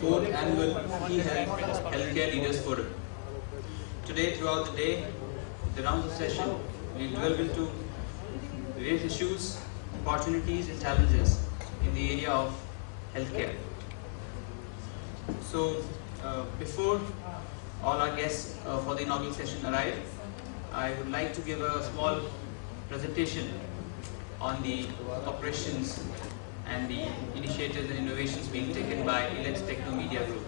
4th Annual Healthcare Leaders Forum. Today, throughout the day, the rounds of session, we delve into various issues, opportunities and challenges in the area of healthcare. So, before all our guests for the inaugural session arrive, I would like to give a small presentation on the operations and the initiatives and innovations being taken by ILET's Techno Media Group.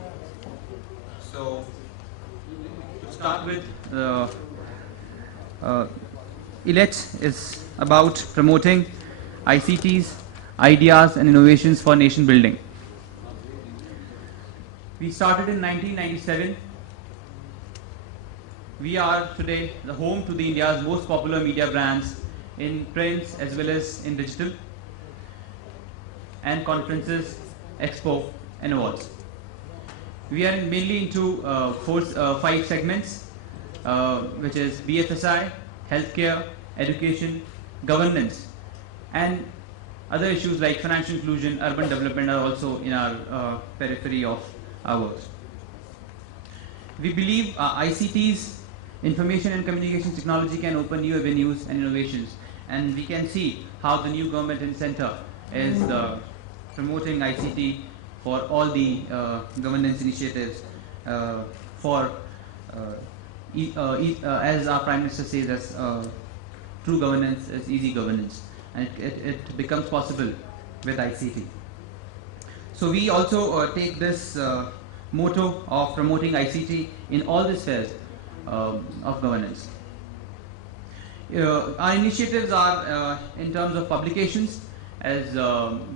So, to start with, ILET is about promoting ICTs, ideas and innovations for nation building. We started in 1997. We are today the home to the India's most popular media brands in print as well as in digital, and conferences, expo and awards. We are mainly into 5 segments, which is BFSI, healthcare, education, governance, and other issues like financial inclusion, urban development are also in our periphery of our work. We believe ICTs, information and communications technology, can open new avenues and innovations, and we can see how the new government and center is promoting ICT for all the governance initiatives for as our Prime Minister says, as true governance is easy governance, and it becomes possible with ICT. So we also take this motto of promoting ICT in all the spheres of governance. Our initiatives are in terms of publications, as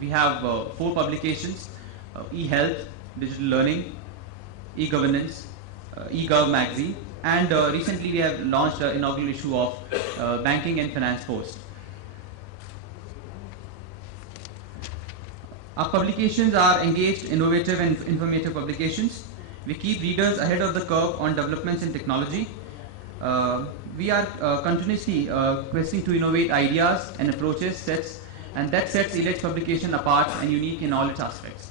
we have 4 publications: e-health, digital learning, e-governance, e-gov magazine, and recently we have launched an inaugural issue of Banking and Finance Post. Our publications are engaged, innovative and informative publications. We keep readers ahead of the curve on developments in technology. We are continuously questing to innovate ideas and approaches, and that sets ILET's publication apart and unique in all its aspects.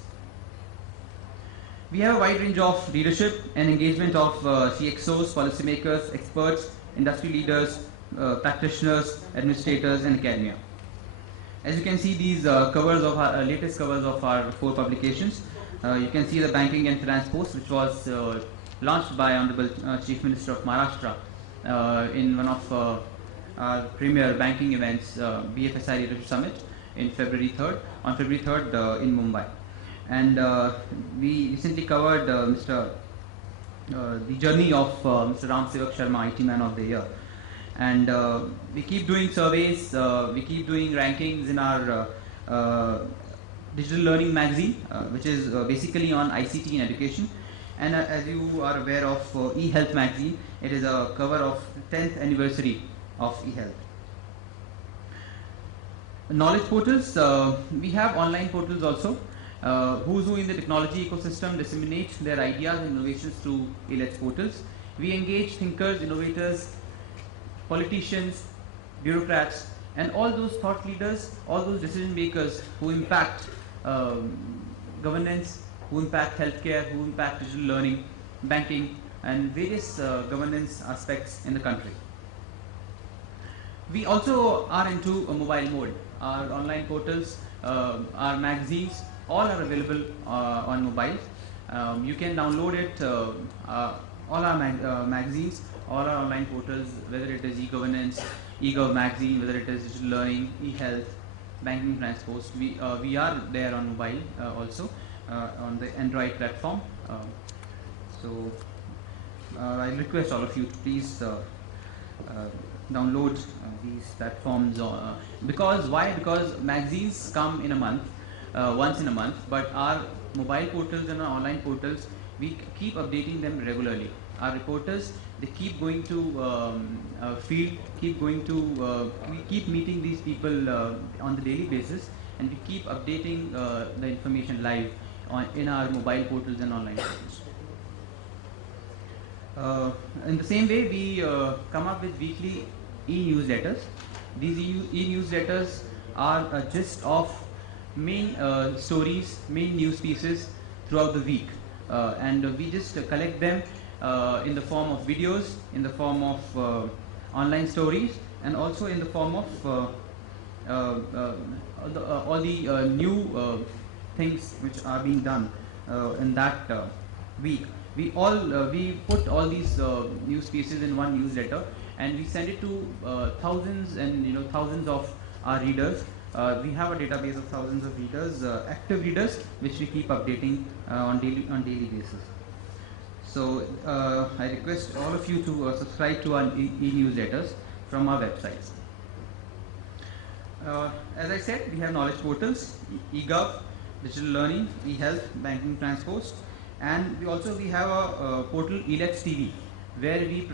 We have a wide range of leadership and engagement of CXOs, policymakers, experts, industry leaders, practitioners, administrators and academia. As you can see, these covers of our latest covers of our 4 publications. You can see the Banking and Finance Post, which was launched by Honorable Chief Minister of Maharashtra in one of our premier banking events, BFSI Leadership Summit, on February 3rd in Mumbai. And we recently covered the journey of Mr. Ram Sevak Sharma, IT Man of the Year. And we keep doing surveys, we keep doing rankings in our digital learning magazine, which is basically on ICT in education. And as you are aware of e-health magazine, it is a cover of 10th anniversary of e-health. Knowledge portals, we have online portals also. Who's who in the technology ecosystem disseminate their ideas and innovations through ILET's portals. We engage thinkers, innovators, politicians, bureaucrats, and all those thought leaders, all those decision makers who impact governance, who impact healthcare, who impact digital learning, banking, and various governance aspects in the country. We also are into a mobile mode. Our online portals, our magazines, all are available on mobile. You can download it, all our magazines, all our online portals, whether it is e-governance, e-gov magazine, whether it is digital learning, e-health, banking, finance post. We are there on mobile also on the Android platform. So I request all of you to please download these platforms. Because magazines come in a month, once in a month, but our mobile portals and our online portals, we keep updating them regularly. Our reporters, they keep going to field, we keep meeting these people on the daily basis, and we keep updating the information live in our mobile portals and online portals. In the same way, we come up with weekly e-newsletters. These e-newsletters are a gist of main stories, main news pieces throughout the week. and we just collect them in the form of videos, in the form of online stories, and also in the form of all the new things which are being done in that week. We put all these news pieces in one newsletter, and we send it to thousands and thousands of our readers. We have a database of thousands of readers, active readers, which we keep updating on daily basis. So I request all of you to subscribe to our e-newsletters from our websites. As I said, we have knowledge portals, eGov, digital learning, eHealth, banking, transport, and we have a portal eLex TV, where we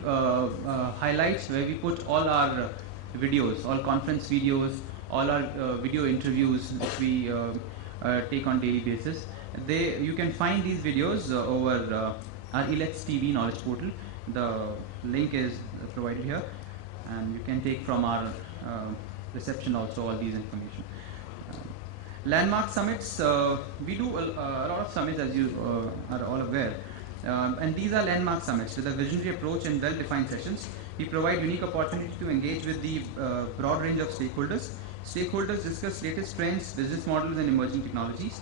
highlights, where we put all our videos, all conference videos, all our video interviews which we take on daily basis. You can find these videos over our eLex TV knowledge portal. The link is provided here, and you can take from our reception also all these information. Landmark summits, we do a lot of summits, as you are all aware, and these are landmark summits with a visionary approach and well-defined sessions. We provide unique opportunity to engage with the broad range of stakeholders. Stakeholders discuss latest trends, business models, and emerging technologies,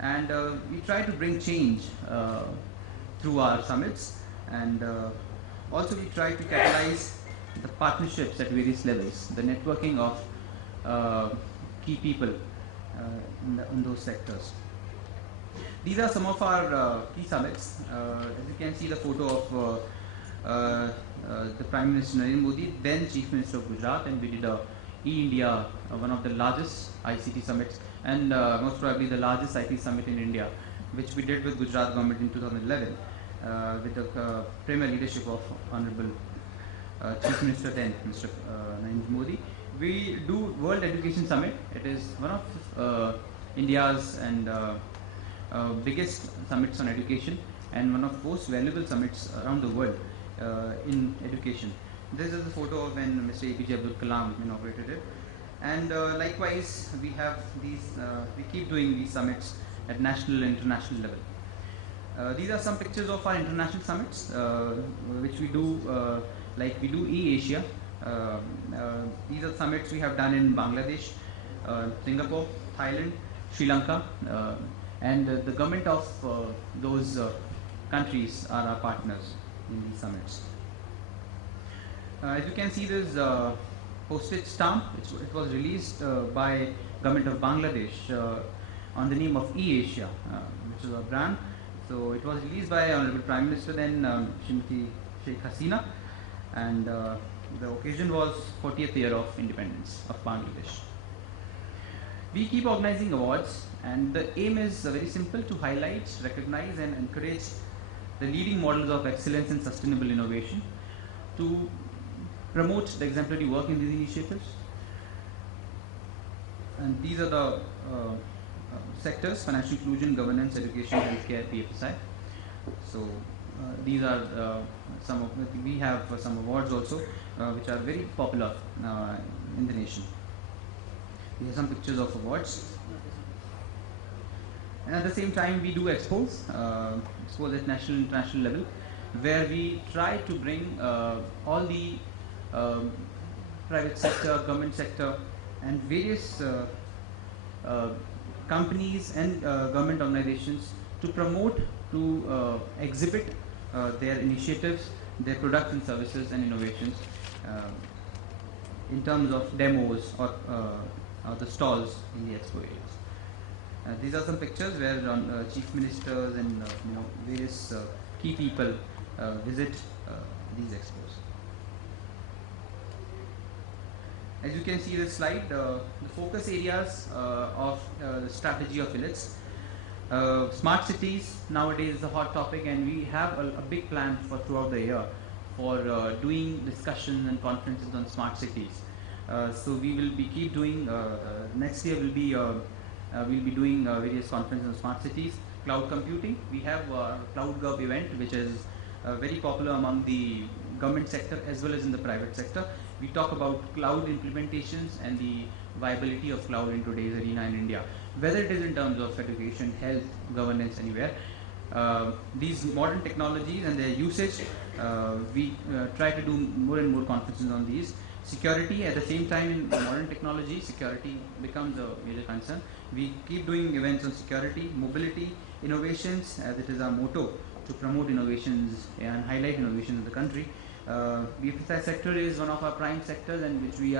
and we try to bring change through our summits, and also we try to catalyze the partnerships at various levels, the networking of key people in those sectors. These are some of our key summits. As you can see, the photo of the Prime Minister Narendra Modi, then Chief Minister of Gujarat, and we did a E-India, one of the largest ICT summits, and most probably the largest IT summit in India, which we did with Gujarat government in 2011, with the premier leadership of Honorable Chief Minister then, Mr. Narendra Modi. We do World Education Summit. It is one of India's and biggest summits on education, and one of most valuable summits around the world in education. This is the photo of when Mr. APJ Abdul Kalam inaugurated it. And likewise, we have these. We keep doing these summits at national and international level. These are some pictures of our international summits, which we do. Like we do E-Asia. These are summits we have done in Bangladesh, Singapore, Thailand, Sri Lanka, and the government of those countries are our partners in these summits. As you can see, this postage stamp. It was released by government of Bangladesh on the name of E-Asia, which is a brand. So it was released by Honorable Prime Minister then, Srimati Sheikh Hasina, and the occasion was 40th year of independence of Bangladesh. We keep organizing awards, and the aim is very simple: to highlight, recognize, and encourage the leading models of excellence in sustainable innovation, to promote the exemplary work in these initiatives. And these are the sectors: financial inclusion, governance, education, healthcare, PFSI. So these are some of we have some awards also, which are very popular in the nation. These are some pictures of awards. And at the same time, we do expos at national and international level, where we try to bring all the private sector, government sector, and various companies and government organizations to promote, to exhibit their initiatives, their products and services and innovations in terms of demos or the stalls in the expo areas. These are some pictures where chief ministers and various key people visit these expos. As you can see this slide, the focus areas of the strategy of ILITS. Smart cities nowadays is a hot topic, and we have a big plan for throughout the year for doing discussions and conferences on smart cities. So we will be keep doing. Next year will be we'll be doing various conferences on smart cities. Cloud computing. We have a CloudGov event, which is very popular among the government sector as well as in the private sector. We talk about cloud implementations and the viability of cloud in today's arena in India, whether it is in terms of education, health, governance, anywhere. these modern technologies and their usage. We try to do more and more conferences on these. Security, at the same time, in modern technology, security becomes a major concern. We keep doing events on security, mobility, innovations, as it is our motto to promote innovations and highlight innovations in the country. BFSI sector is one of our prime sectors, and which we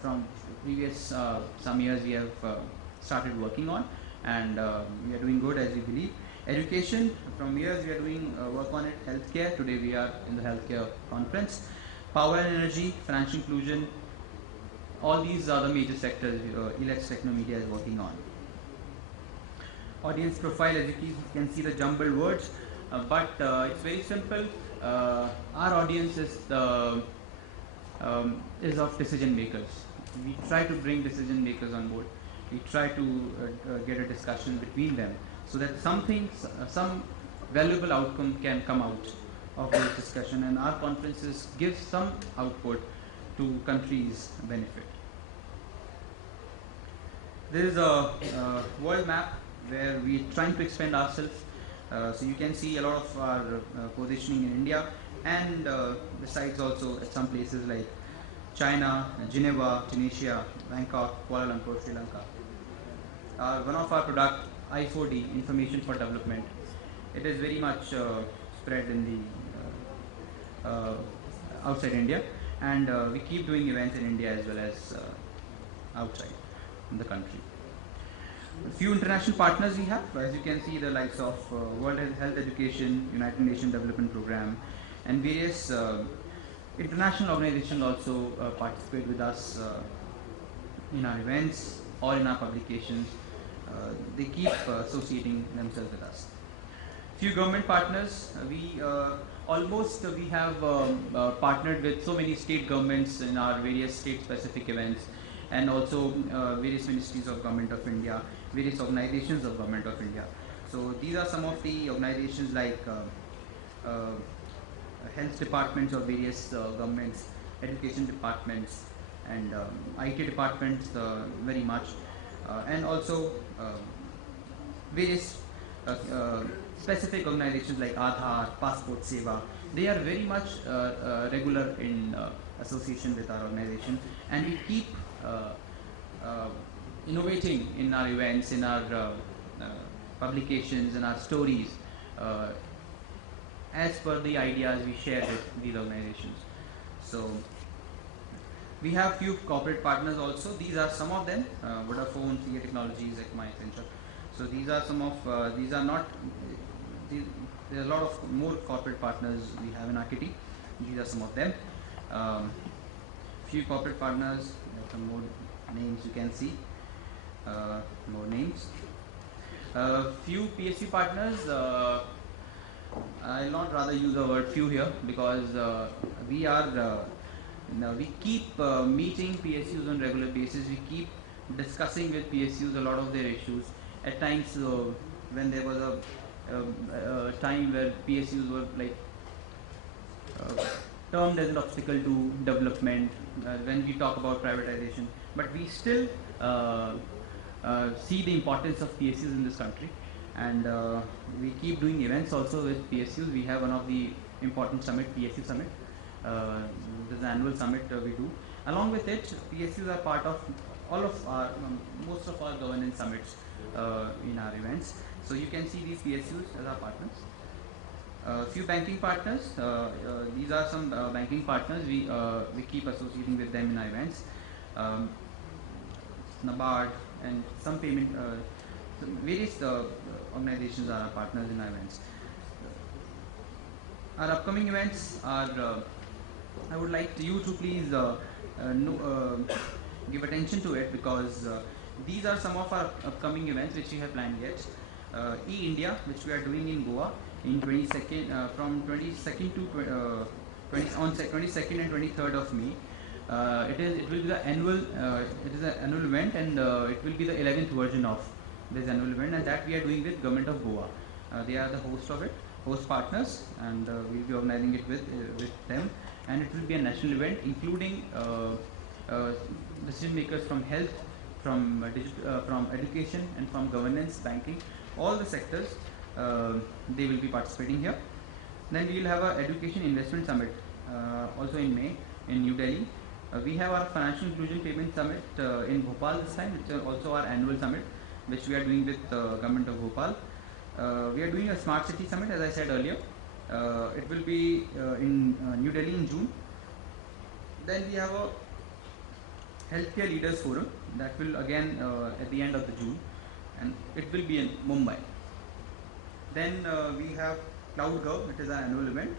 from previous some years we have started working on, and we are doing good, as we believe. Education, from years we are doing work on it. Healthcare, today we are in the healthcare conference. Power and energy, financial inclusion, all these are the major sectors Elect Technomedia is working on. Audience profile, as you can see the jumbled words, but it's very simple. Our audience is of decision makers. We try to bring decision makers on board. We try to get a discussion between them, so that some valuable outcome can come out of this discussion, and our conferences give some output to countries' benefit. There is a world map where we are trying to expand ourselves. So you can see a lot of our positioning in India, and besides also at some places like China, Geneva, Tunisia, Bangkok, Kuala Lumpur, Sri Lanka. One of our product, I4D, Information for Development, it is very much spread in the outside India, and we keep doing events in India as well as outside the country. A few international partners we have, as you can see, the likes of World Health Education, United Nations Development Program, and various international organizations also participate with us in our events or in our publications. They keep associating themselves with us. Few government partners, we have partnered with so many state governments in our various state-specific events, and also various ministries of Government of India, various organizations of Government of India. So these are some of the organizations like health departments of various governments, education departments, and IT departments very much, and also various specific organizations like Aadhaar, Passport Seva. They are very much regular in association with our organization, and we keep innovating in our events, in our publications, in our stories, as per the ideas we share with these organizations. So we have few corporate partners also. These are some of them: Vodafone, CA Technologies, ECMA, Accenture. So these are some of these are not. There are a lot of more corporate partners we have in our kitty. These are some of them. Few corporate partners. Some more names you can see. More names. Few PSU partners. I'll not rather use the word few here, because we keep meeting PSUs on regular basis. We keep discussing with PSUs a lot of their issues. At times, when there was a time where PSUs were like termed as an obstacle to development, when we talk about privatization, but we still see the importance of PSUs in this country, and we keep doing events also with PSUs. We have one of the important summit, PSU Summit. This is the annual summit we do. Along with it, PSUs are part of all of our, most of our governance summits in our events. So you can see these PSUs as our partners. Few banking partners. These are some banking partners. We keep associating with them in our events. NABARD and some payment, various organizations are our partners in our events. Our upcoming events are, I would like you to please give attention to it, because these are some of our upcoming events which we have planned yet. E-India, which we are doing in Goa in 22nd, from 22nd to 22nd and 23rd of May. It will be the annual. It is an annual event, and it will be the 11th version of this annual event, and that we are doing with Government of Goa. They are the host of it, host partners, and we will be organizing it with them. And it will be a national event, including decision makers from health, from education, and from governance, banking, all the sectors. they will be participating here. Then we will have our Education Investment Summit also in May in New Delhi. We have our Financial Inclusion Payment Summit in Bhopal this time, which is also our annual summit, which we are doing with Government of Bhopal. We are doing a Smart City Summit, as I said earlier. It will be in New Delhi in June. Then we have a Healthcare Leaders Forum that will again at the end of the June, and it will be in Mumbai. Then we have Cloud Gov, it is our annual event.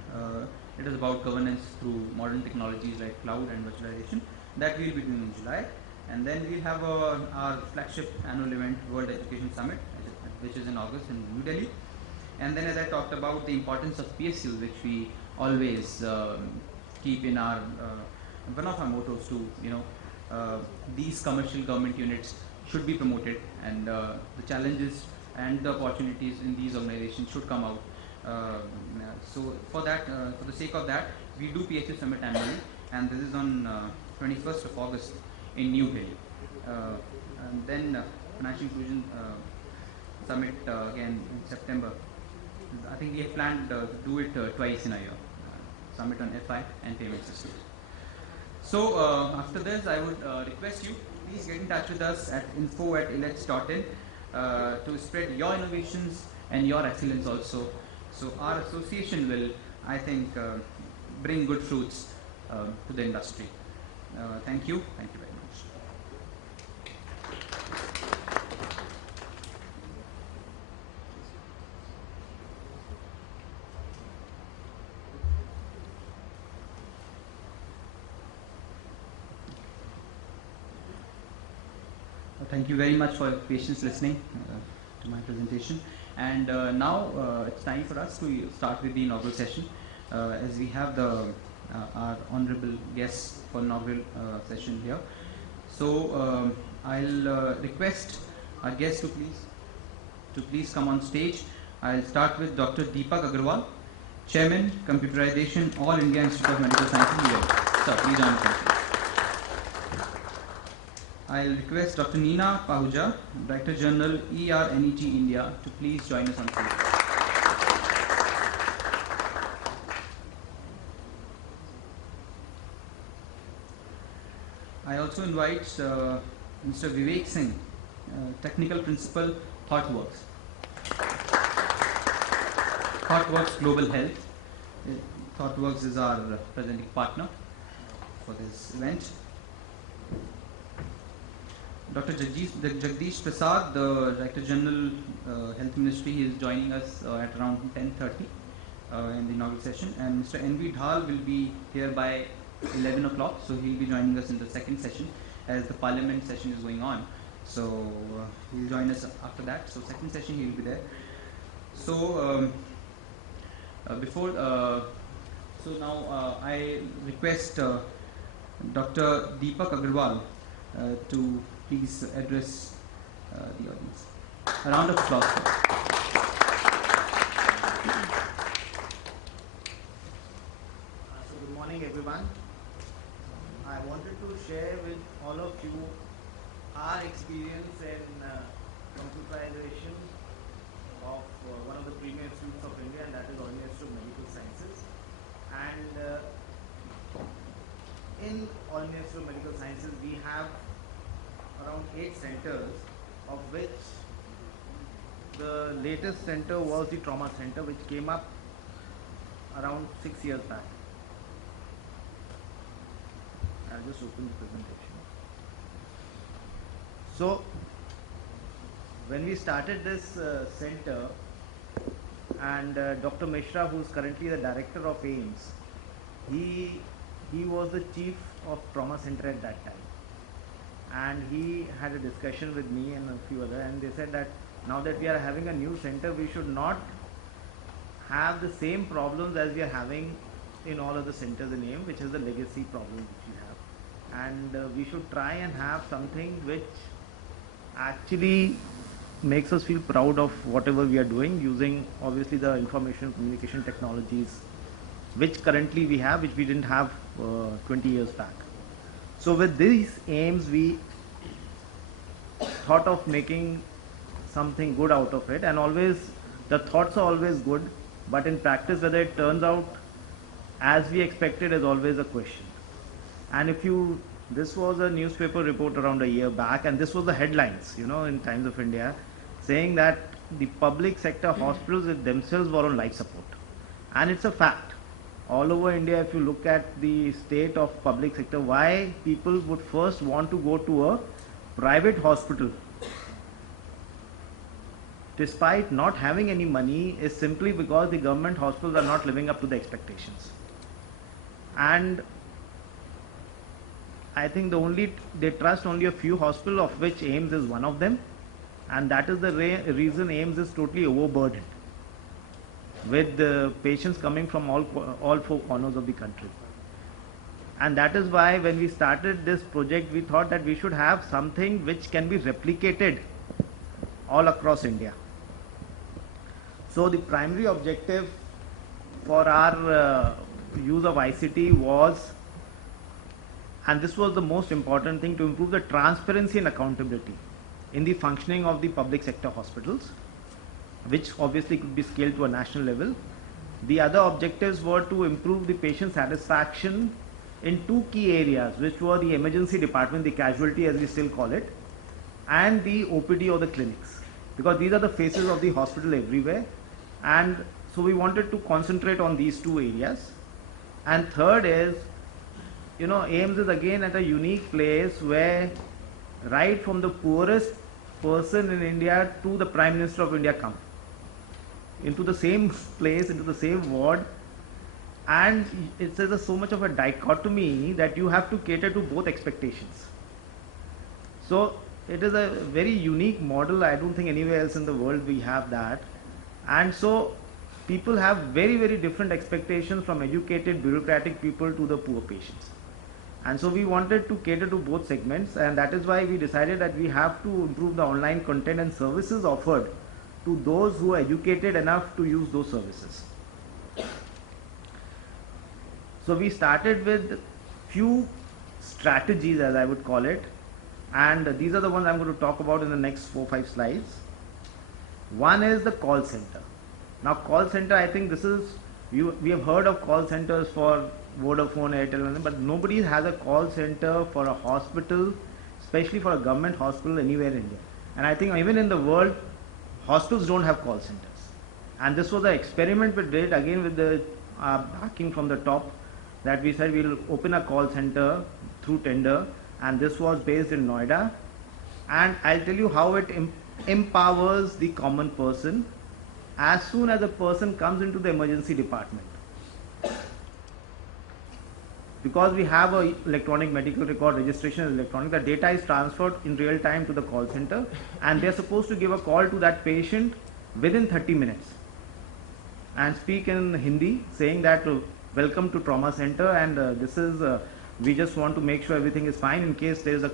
It is about governance through modern technologies like cloud and virtualization. That we will be doing in July. And then we have our flagship annual event, World Education Summit, which is in August in New Delhi. And then, as I talked about, the importance of PSU, which we always keep in our one of our mottos to, these commercial government units should be promoted, and the challenges and the opportunities in these organizations should come out. So for that, for the sake of that, we do PSU Summit annually, and this is on 21st of August in New Delhi. And then Financial Inclusion Summit again in September. I think we have planned to do it twice in a year. Summit on FI and payment systems. So after this, I would request you, please get in touch with us at info@ilets.in to spread your innovations and your excellence also. So our association will, I think, bring good fruits to the industry. Thank you. Thank you very much. Thank you very much for your patience listening to my presentation. And now it's time for us to start with the inaugural session, as we have our honorable guests for inaugural session here. So I'll request our guests to please come on stage. I'll start with Dr. Deepak Agarwal, Chairman, Computerization, All India Institute of Medical Sciences, New Delhi. Sir, please join me. I'll request Dr. Neena Pahuja, Director General, ERNET India, to please join us on stage. I also invite Mr. Vivek Singh, Technical Principal, ThoughtWorks. ThoughtWorks Global Health. ThoughtWorks is our presenting partner for this event. Dr. Jagdish Prasad, the Director General, Health Ministry, he is joining us at around 10:30 in the inaugural session. And Mr. N.V. Dhal will be here by 11 o'clock, so he will be joining us in the second session as the Parliament session is going on. So he will join us after that. So second session he will be there. So so now I request Dr. Deepak Agarwal to please address the audience. A round of applause. So good morning, everyone. I wanted to share with all of you our experience in computerization of one of the premier institutes of India, and that is All India Institute of Medical Sciences. And in All India Institute of Medical Sciences, we have around 8 centers, of which the latest center was the trauma center, which came up around 6 years back. I'll just open the presentation. So when we started this center, and Dr. Mishra, who is currently the director of AIIMS, he was the chief of trauma center at that time. And he had a discussion with me and a few other, and they said that now that we are having a new center, we should not have the same problems as we are having in all other centers in AIIMS, which is the legacy problem which we have. And we should try and have something which actually makes us feel proud of whatever we are doing, using obviously the information communication technologies which currently we have, which we didn't have 20 years back. So with these aims, we thought of making something good out of it, and always the thoughts are always good, but in practice whether it turns out as we expected is always a question. And this was a newspaper report around a year back, and this was the headlines, in Times of India, saying that the public sector hospitals themselves were on life support. And it's a fact. All over India, if you look at the state of public sector, why people would first want to go to a private hospital despite not having any money is simply because the government hospitals are not living up to the expectations. And I think they trust only a few hospitals, of which AIIMS is one of them, and that is the reason AIIMS is totally overburdened with the patients coming from all four corners of the country. And that is why when we started this project, we thought that we should have something which can be replicated all across India. So the primary objective for our use of ICT was, and this was the most important thing, to improve the transparency and accountability in the functioning of the public sector hospitals, which obviously could be scaled to a national level. The other objectives were to improve the patient satisfaction in two key areas, which were the emergency department, the casualty as we still call it, and the OPD or the clinics, because these are the faces of the hospital everywhere. And so we wanted to concentrate on these two areas. And third is, AIIMS is again at a unique place where right from the poorest person in India to the Prime Minister of India come into the same place, into the same ward, and it says so much of a dichotomy that you have to cater to both expectations. So it is a very unique model. I don't think anywhere else in the world we have that. And so people have very, very different expectations from educated bureaucratic people to the poor patients. And so we wanted to cater to both segments, and that is why we decided that we have to improve the online content and services offered to those who are educated enough to use those services. So we started with few strategies, as I would call it, and these are the ones I'm going to talk about in the next 4-5 slides. One is the call center. Now call center, I think we have heard of call centers for Vodafone, Airtel, but nobody has a call center for a hospital, especially for a government hospital anywhere in India. And I think even in the world, hospitals don't have call centers. And this was an experiment we did, again with the backing from the top, that we said we'll open a call center through tender, and this was based in Noida. And I'll tell you how it empowers the common person as soon as a person comes into the emergency department. Because we have a electronic medical record, registration is electronic, the data is transferred in real time to the call center, and they are supposed to give a call to that patient within 30 minutes and speak in Hindi saying that welcome to trauma center, and this is we just want to make sure everything is fine. In case there is a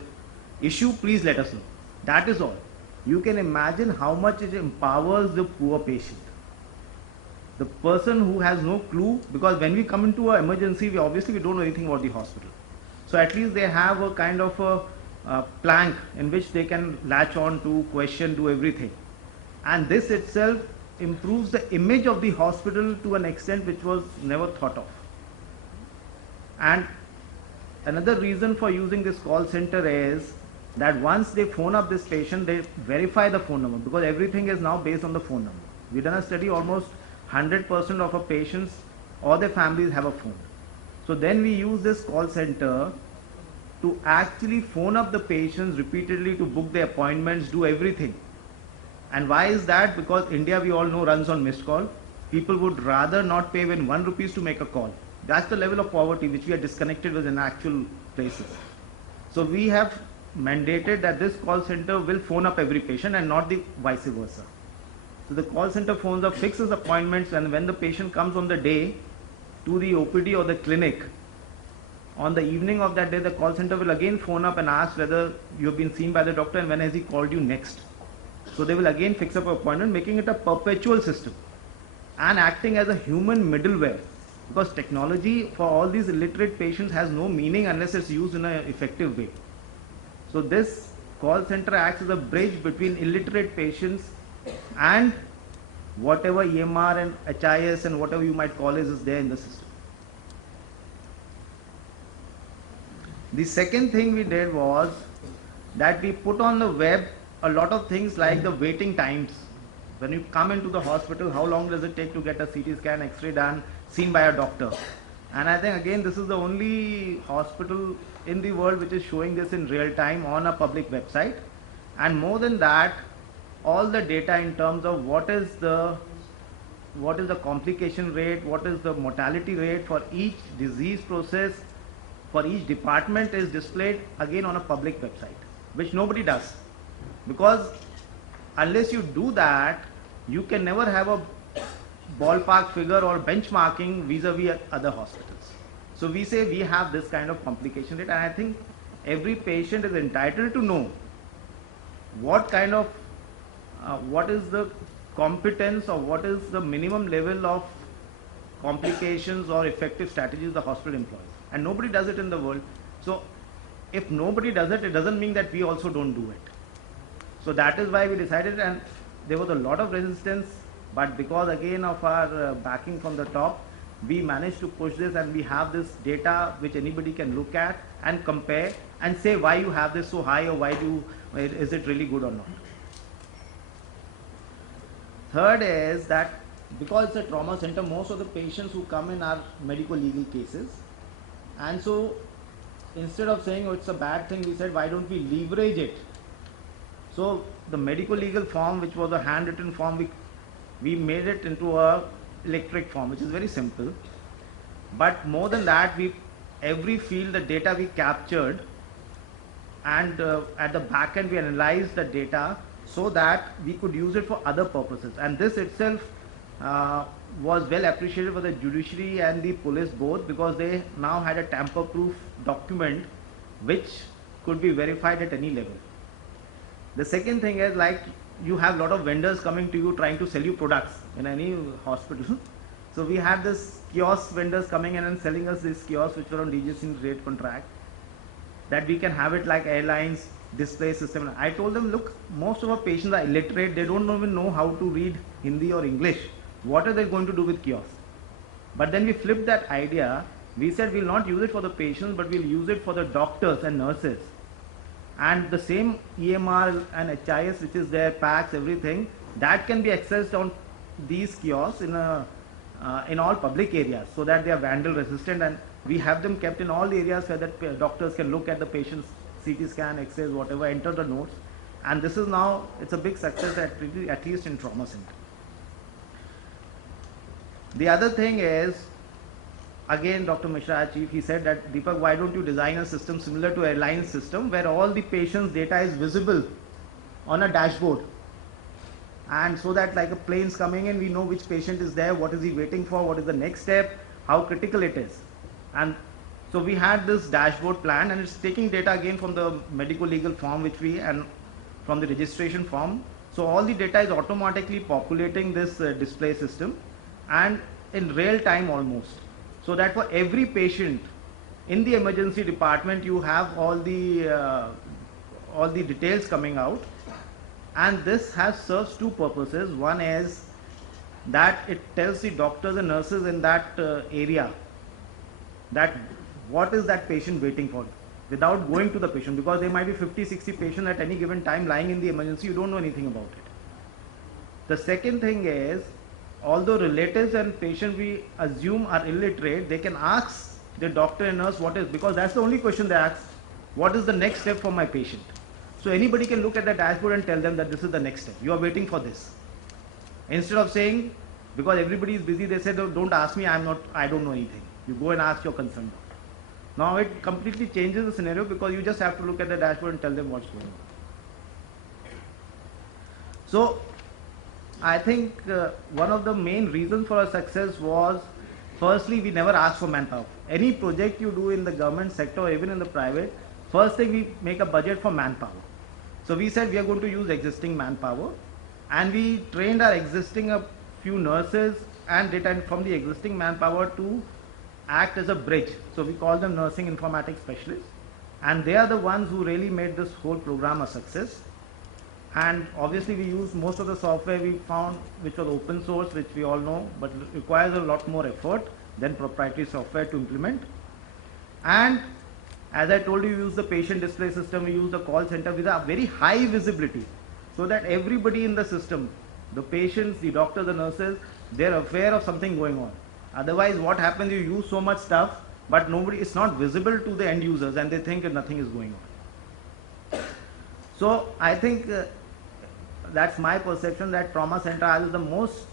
issue, please let us know. That is all. You can imagine how much it empowers the poor patient, the person who has no clue, because when we come into an emergency, we don't know anything about the hospital. So at least they have a kind of a plank in which they can latch on to, question, do everything. And this itself improves the image of the hospital to an extent which was never thought of. And another reason for using this call center is that once they phone up this patient, they verify the phone number, because everything is now based on the phone number. We've done a study, almost 100% of our patients or their families have a phone. So then we use this call center to actually phone up the patients repeatedly to book their appointments, do everything. And why is that? Because India, we all know, runs on missed call. People would rather not pay even 1 rupee to make a call. That's the level of poverty which we are disconnected with in actual places. So we have mandated that this call center will phone up every patient and not the vice versa. So the call center phones up, fixes appointments, and when the patient comes on the day to the OPD or the clinic, on the evening of that day, the call center will again phone up and ask whether you have been seen by the doctor and when has he called you next. So they will again fix up an appointment, making it a perpetual system and acting as a human middleware, because technology for all these illiterate patients has no meaning unless it's used in an effective way. So this call center acts as a bridge between illiterate patients and whatever EMR and HIS and whatever you might call is there in the system. The second thing we did was that we put on the web a lot of things like the waiting times. When you come into the hospital, how long does it take to get a CT scan, X-ray done, seen by a doctor? And I think again this is the only hospital in the world which is showing this in real time on a public website. And more than that, all the data in terms of what is the complication rate, what is the mortality rate for each disease process, for each department is displayed again on a public website, which nobody does. Because unless you do that, you can never have a ballpark figure or benchmarking vis-a-vis other hospitals. So we say we have this kind of complication rate, and I think every patient is entitled to know what kind of, what is the competence or what is the minimum level of complications or effective strategies the hospital employs. And nobody does it in the world. So if nobody does it, it doesn't mean that we also don't do it. So that is why we decided, and there was a lot of resistance, but because again of our backing from the top, we managed to push this, and we have this data which anybody can look at and compare and say why you have this so high, or why is it really good or not. Third is that because it's a trauma center, most of the patients who come in are medical legal cases, and so instead of saying, oh, it's a bad thing, we said, why don't we leverage it? So the medical legal form, which was a handwritten form, we made it into a electric form, which is very simple. But more than that, every field, the data we captured, and at the back end we analyzed the data so that we could use it for other purposes. And this itself was well appreciated by the judiciary and the police both, because they now had a tamper-proof document which could be verified at any level. The second thing is, like, you have a lot of vendors coming to you trying to sell you products in any hospital. So we had this kiosk vendors coming in and selling us these kiosks which were on DGC rate contract, that we can have it like airlines, display system. I told them, look, most of our patients are illiterate, they don't even know how to read Hindi or English. What are they going to do with kiosks? But then we flipped that idea. We said we'll not use it for the patients, but we'll use it for the doctors and nurses. And the same EMR and HIS which is there, PACS, everything, that can be accessed on these kiosks in all public areas, so that they are vandal resistant, and we have them kept in all the areas where that doctors can look at the patient's CT scan, X-rays, whatever, enter the notes. And this is now, it's a big success at least in trauma center. The other thing is, again, Dr. Mishra, chief, he said that, Deepak, why don't you design a system similar to airline system where all the patient's data is visible on a dashboard, and so that like a plane's coming in, we know which patient is there, what is he waiting for, what is the next step, how critical it is. And so we had this dashboard plan, and it's taking data again from the medical legal form and from the registration form. So all the data is automatically populating this display system, and in real time almost. So that for every patient in the emergency department, you have all the details coming out. And this serves two purposes. One is that it tells the doctors and nurses in that area that what is that patient waiting for, without going to the patient, because there might be 50-60 patients at any given time lying in the emergency, you don't know anything about it. The second thing is, although relatives and patient we assume are illiterate, they can ask the doctor and nurse what is, because that's the only question they ask, what is the next step for my patient? So anybody can look at the dashboard and tell them that this is the next step, you are waiting for this. Instead of saying, because everybody is busy, they say, don't ask me, I don't know anything. You go and ask your concerned doctor. Now it completely changes the scenario, because you just have to look at the dashboard and tell them what's going on. So I think one of the main reasons for our success was, firstly, we never asked for manpower. Any project you do in the government sector or even in the private, first thing we make a budget for manpower. So we said we are going to use existing manpower, and we trained our existing a few nurses and data from the existing manpower to act as a bridge. So we call them nursing informatics specialists, and they are the ones who really made this whole program a success. And obviously we use most of the software we found which was open source, which we all know, but requires a lot more effort than proprietary software to implement. And as I told you, we use the patient display system, we use the call center with a very high visibility, so that everybody in the system, the patients, the doctors, the nurses, they're aware of something going on. Otherwise what happens, you use so much stuff, but nobody, it's not visible to the end users, and they think that nothing is going on. So I think that's my perception, that trauma center is the most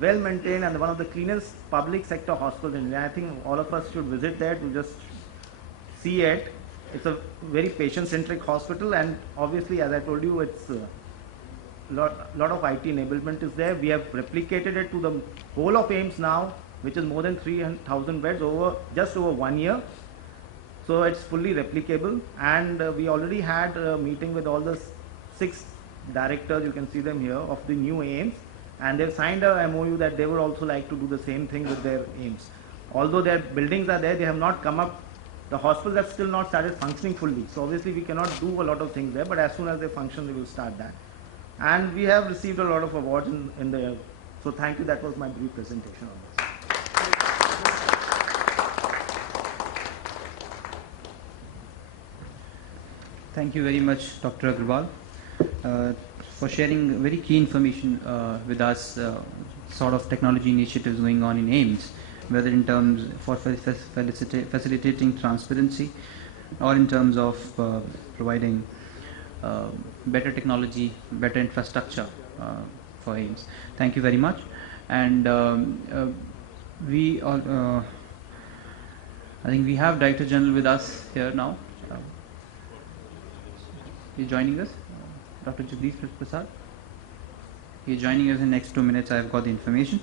well maintained and one of the cleanest public sector hospitals in India. I think all of us should visit there to just see it. It's a very patient centric hospital, and obviously, as I told you, it's lot of IT enablement is there. We have replicated it to the whole of AIIMS now, which is more than 3,000 beds over just over 1 year. So it's fully replicable, and we already had a meeting with all the 6 directors, you can see them here, of the new AIIMS, and they've signed a MOU that they would also like to do the same thing with their AIIMS. Although their buildings are there, they have not come up, the hospitals have still not started functioning fully. So obviously we cannot do a lot of things there, but as soon as they function, we will start that. And we have received a lot of awards in the, so thank you, that was my brief presentation on this. Thank you very much, Dr. Agarwal, for sharing very key information with us, sort of technology initiatives going on in AIIMS, whether in terms for facilitating transparency or in terms of providing better technology, better infrastructure for AIIMS. Thank you very much. And we all, I think we have Director General with us here now. He's joining us, Dr. Jagdish Prasad. He's joining us in the next 2 minutes. I've got the information.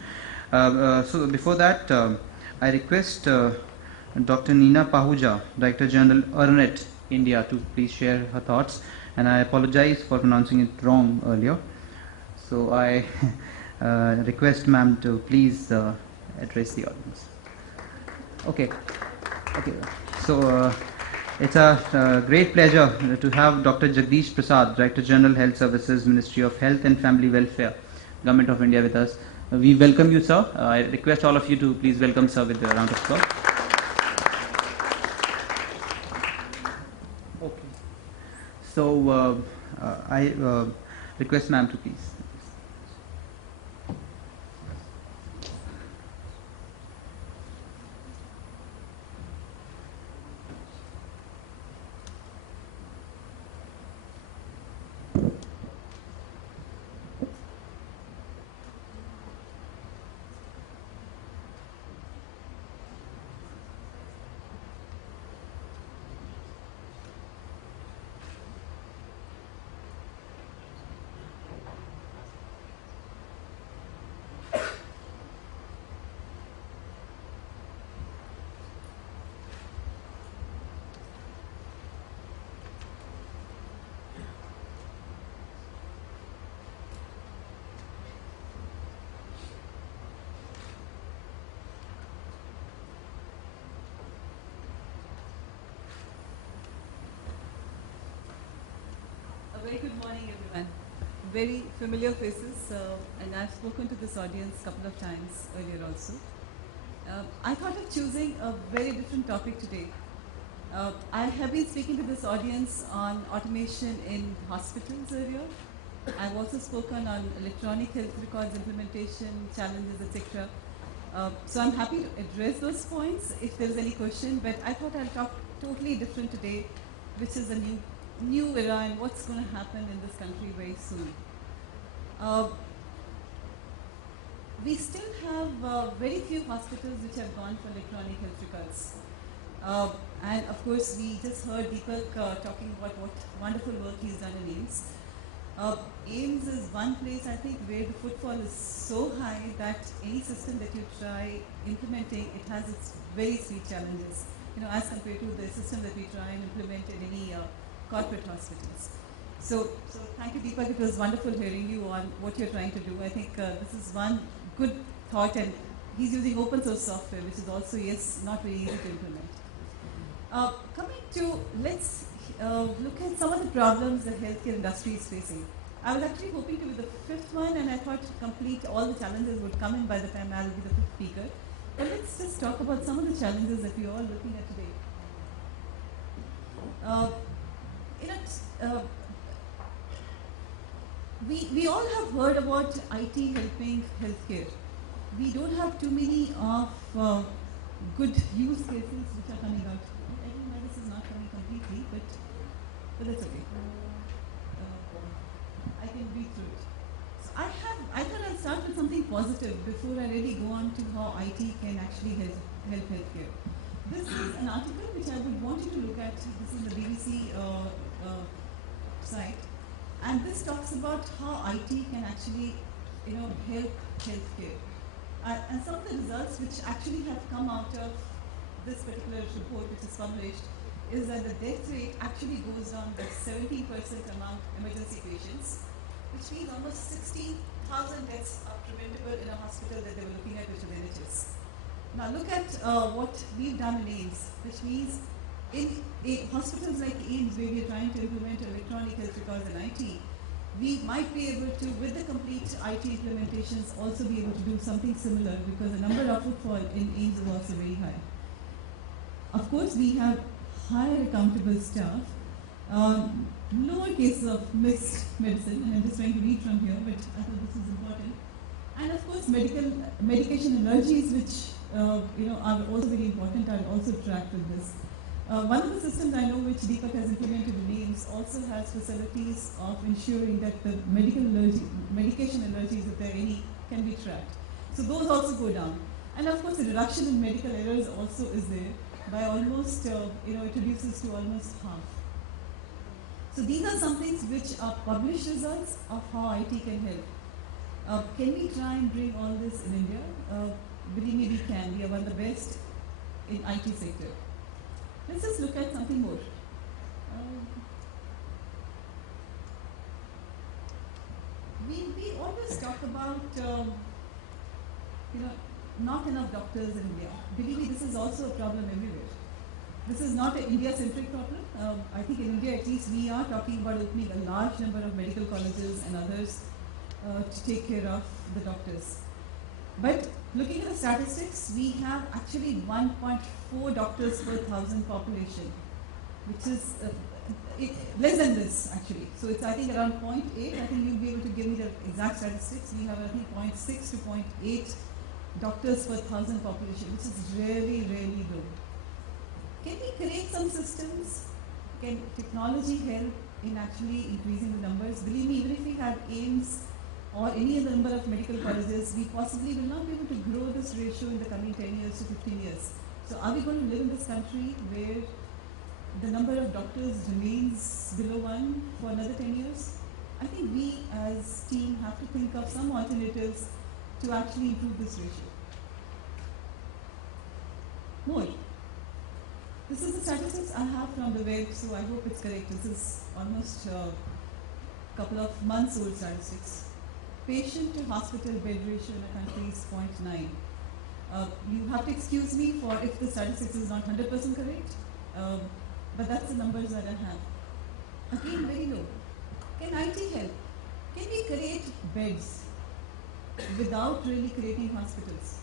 So before that, I request Dr. Neena Pahuja, Director General, EARNet India, to please share her thoughts. And I apologize for pronouncing it wrong earlier. So I request ma'am to please address the audience. Okay. Okay. So it's a great pleasure to have Dr. Jagdish Prasad, Director General, Health Services, Ministry of Health and Family Welfare, Government of India, with us. We welcome you, sir. I request all of you to please welcome sir with a round of applause. Okay. So I request ma'am to please. Very good morning, everyone. Very familiar faces, and I've spoken to this audience a couple of times earlier also. I thought of choosing a very different topic today. I have been speaking to this audience on automation in hospitals earlier. I've also spoken on electronic health records implementation, challenges, etc. So I'm happy to address those points if there's any question, but I thought I'll talk totally different today, which is a new era and what's going to happen in this country very soon. We still have very few hospitals which have gone for electronic health records. And of course, we just heard Deepak talking about what wonderful work he's done in AIIMS. AIIMS is one place, I think, where the footfall is so high that any system that you try implementing, it has its very sweet challenges, as compared to the system that we try and implement in any corporate hospitals. So thank you, Deepak. It was wonderful hearing you on what you're trying to do. I think this is one good thought, and he's using open source software, which is also, yes, not very easy to implement. Coming to, let's look at some of the problems the healthcare industry is facing. I was actually hoping to be the fifth one, and I thought to complete all the challenges would come in by the time I'll be the fifth speaker. But let's just talk about some of the challenges that we're all looking at today. You know, we all have heard about IT helping healthcare. We don't have too many of good use cases which are coming out. I don't know why this is not coming completely, but that's okay. I can read through it. So I thought I'll start with something positive before I really go on to how IT can actually help healthcare. This is an article which I would want you to look at. This is the BBC site, and this talks about how IT can actually, help healthcare. And some of the results which actually have come out of this particular report, which is published, is that the death rate actually goes down by 17% among emergency patients, which means almost 16,000 deaths are preventable in a hospital that they were looking at, which is NHS. Now look at what we've done in AIMS, which means in hospitals like AIMS, where we're trying to implement electronic health records and IT, we might be able to, with the complete IT implementations, also be able to do something similar, because the number of footfall in AIMS is also very high. Of course, we have higher accountable staff, lower cases of missed medicine, and I'm just trying to read from here, but I thought this is important. And of course, medication allergies, which are also very important, are also tracked with this. One of the systems I know which Deepak has implemented in AIMS also has facilities of ensuring that the medication allergies, if there are any, can be tracked. So those also go down. And of course, the reduction in medical errors also is there by almost, it reduces to almost half. So these are some things which are published results of how IT can help. Can we try and bring all this in India? Believe me, we can. We are one of the best in IT sector. Let's just look at something more. We always talk about, not enough doctors in India. Believe me, this is also a problem everywhere. This is not an India-centric problem. I think in India, at least, we are talking about opening a large number of medical colleges and others to take care of the doctors. But looking at the statistics, we have actually 1.4 doctors per 1,000 population, which is less than this actually. So it's, I think, around 0.8. I think you'll be able to give me the exact statistics. We have, I think, 0.6 to 0.8 doctors per 1,000 population, which is really, really low. Can we create some systems? Can technology help in actually increasing the numbers? Believe me, even if we have AIMS or any other number of medical colleges, we possibly will not be able to grow this ratio in the coming 10 years to 15 years. So are we going to live in this country where the number of doctors remains below 1 for another 10 years? I think we as team have to think of some alternatives to actually improve this ratio. More. This is the statistics I have from the web, so I hope it's correct. This is almost a couple of months old statistics. Patient to hospital bed ratio in a country is 0.9. You have to excuse me for if the statistics is not 100% correct, but that's the numbers that I have. Again, very low. Can IT help? Can we create beds without really creating hospitals?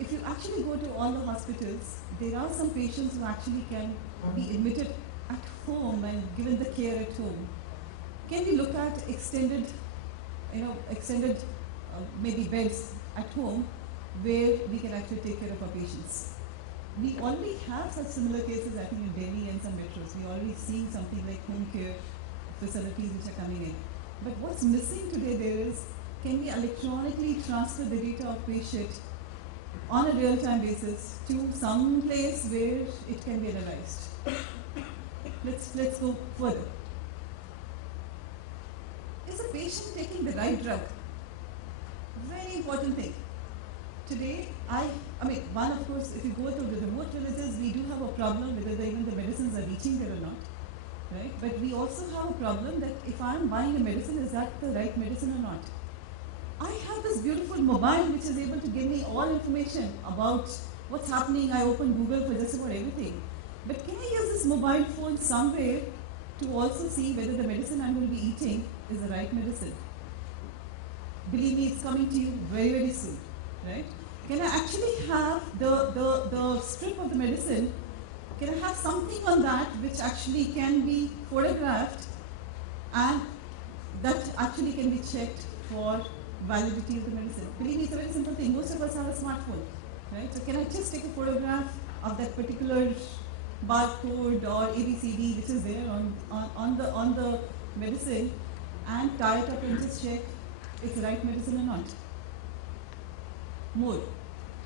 If you actually go to all the hospitals, there are some patients who actually can be admitted at home and given the care at home. Can we look at extended maybe beds at home where we can actually take care of our patients? We already have such similar cases, I think, in Delhi and some metros. We're already seeing something like home care facilities which are coming in. But what's missing today there is, can we electronically transfer the data of patient on a real-time basis to some place where it can be analyzed? Let's go further. Is the patient taking the right drug? Very important thing. Today, one, of course, if you go to the remote villages, we do have a problem whether even the medicines are reaching there or not, right? But we also have a problem that if I'm buying a medicine, is that the right medicine or not? I have this beautiful mobile which is able to give me all information about what's happening. I open Google for just about everything. But can I use this mobile phone somewhere to also see whether the medicine I'm going to be eating is the right medicine? Believe me, it's coming to you very, very soon, right? Can I actually have the strip of the medicine? Can I have something on that which actually can be photographed and that actually can be checked for validity of the medicine? Believe me, it's a very simple thing. Most of us have a smartphone, right? So can I just take a photograph of that particular barcode or ABCD which is there on the medicine and tie it up and just check it's the right medicine or not? More.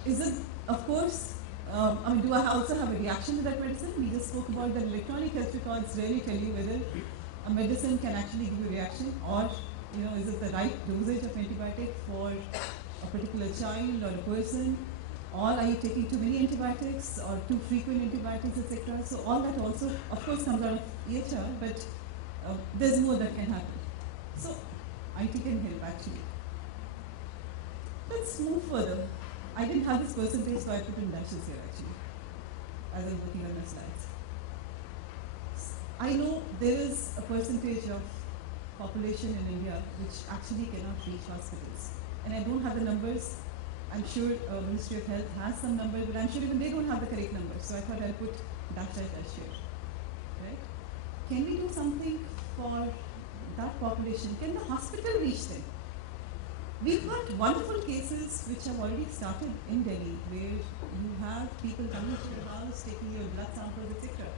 Is it, of course, do I also have a reaction to that medicine? We just spoke about that electronic health records rarely tell you whether a medicine can actually give you a reaction or, is it the right dosage of antibiotic for a particular child or a person, or are you taking too many antibiotics or too frequent antibiotics, etc. So all that also, of course, comes out of EHR, but there's more that can happen. So IT can help actually. Let's move further. I didn't have this percentage, so I put in dashes here actually, as I'm working on my slides. I know there is a percentage of population in India which actually cannot reach hospitals. And I don't have the numbers. I'm sure Ministry of Health has some numbers, but I'm sure even they don't have the correct numbers. So I thought I'll put dash here. Right? Can we do something for that population? Can the hospital reach them? We've got wonderful cases which have already started in Delhi, where you have people coming to your house, taking your blood samples, etc.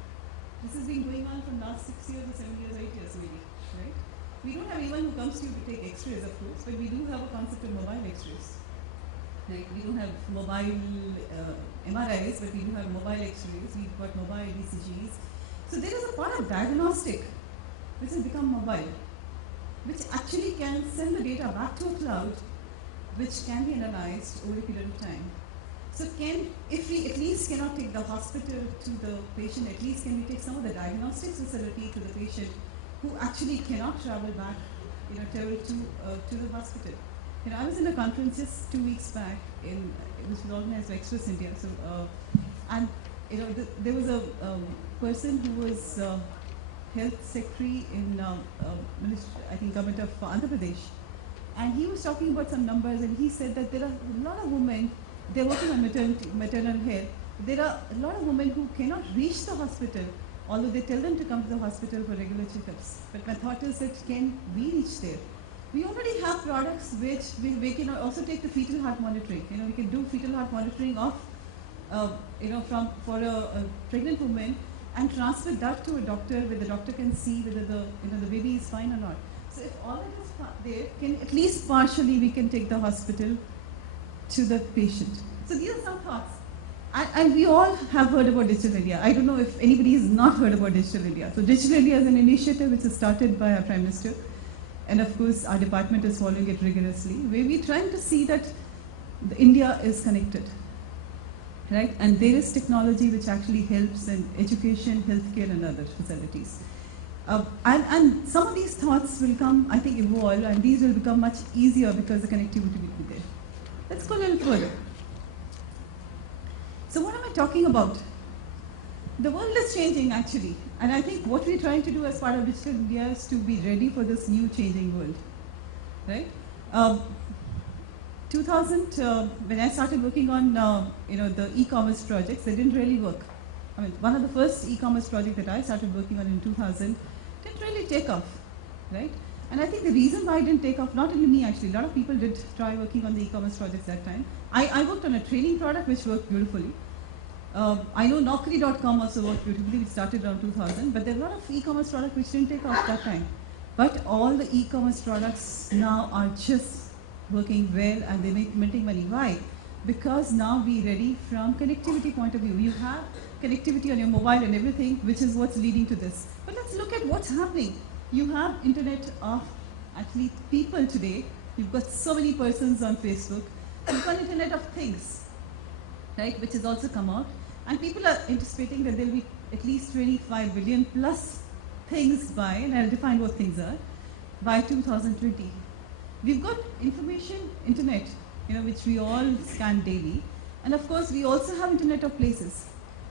This has been going on for the last 6 years or 7 years, 8 years maybe, right? We don't have anyone who comes to you to take x-rays, of course, but we do have a concept of mobile x-rays. Like we don't have mobile MRIs, but we do have mobile x-rays, we've got mobile ECGs. So there is a part of diagnostic which has become mobile, which actually can send the data back to a cloud, which can be analyzed over a period of time. So if we at least cannot take the hospital to the patient, at least can we take some of the diagnostics facility to the patient who actually cannot travel back, travel to the hospital. I was in a conference just 2 weeks back, it was organized by Express India. So, there was a person who was health secretary in I think government of Andhra Pradesh, and he was talking about some numbers, and he said that there are a lot of women, they're working on maternal health, there are a lot of women who cannot reach the hospital, although they tell them to come to the hospital for regular checkups. But my thought is that can we reach there? We already have products which we can also take the fetal heart monitoring. We can do fetal heart monitoring of, for a pregnant woman, and transfer that to a doctor where the doctor can see whether the baby is fine or not. So if all that is there, can at least partially we can take the hospital to the patient. So these are some thoughts. And we all have heard about Digital India. I don't know if anybody has not heard about Digital India. So Digital India is an initiative which is started by our Prime Minister. And of course, our department is following it rigorously, where we're trying to see that India is connected. Right? And there is technology which actually helps in education, healthcare, and other facilities. And some of these thoughts will come, I think, evolve, and these will become much easier because the connectivity will be there. Let's go a little further. So what am I talking about? The world is changing, actually. And I think what we're trying to do as part of Digital India is to be ready for this new changing world. Right? 2000, when I started working on the e-commerce projects, they didn't really work. I mean, one of the first e-commerce projects that I started working on in 2000 didn't really take off, right? And I think the reason why it didn't take off, not only me actually, a lot of people did try working on the e-commerce projects that time. I worked on a training product which worked beautifully. I know Naukri.com also worked beautifully, which started around 2000, but there are a lot of e-commerce products which didn't take off that time. But all the e-commerce products now are just working well, and they're making money. Why? Because now we're ready from connectivity point of view. You have connectivity on your mobile and everything, which is what's leading to this. But let's look at what's happening. You have internet of actually people today. You've got so many persons on Facebook. You've got internet of things, right, which has also come out. And people are anticipating that there will be at least 25 billion plus things by, and I'll define what things are, by 2020. We've got information, internet, which we all scan daily. And of course, we also have internet of places.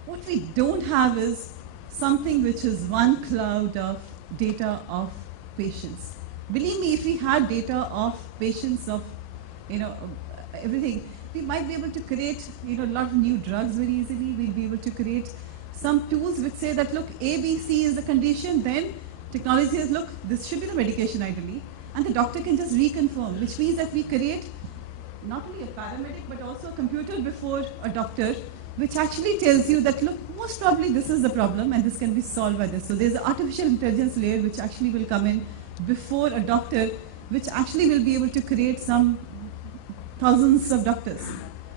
What we don't have is something which is one cloud of data of patients. Believe me, if we had data of patients of, everything, we might be able to create, a lot of new drugs very easily. We'll be able to create some tools which say that, look, A, B, C is the condition, then technology says, look, this should be the medication ideally, and the doctor can just reconfirm, which means that we create not only a paramedic but also a computer before a doctor, which actually tells you that, look, most probably this is the problem and this can be solved by this. So there's an artificial intelligence layer which actually will come in before a doctor, which actually will be able to create some thousands of doctors.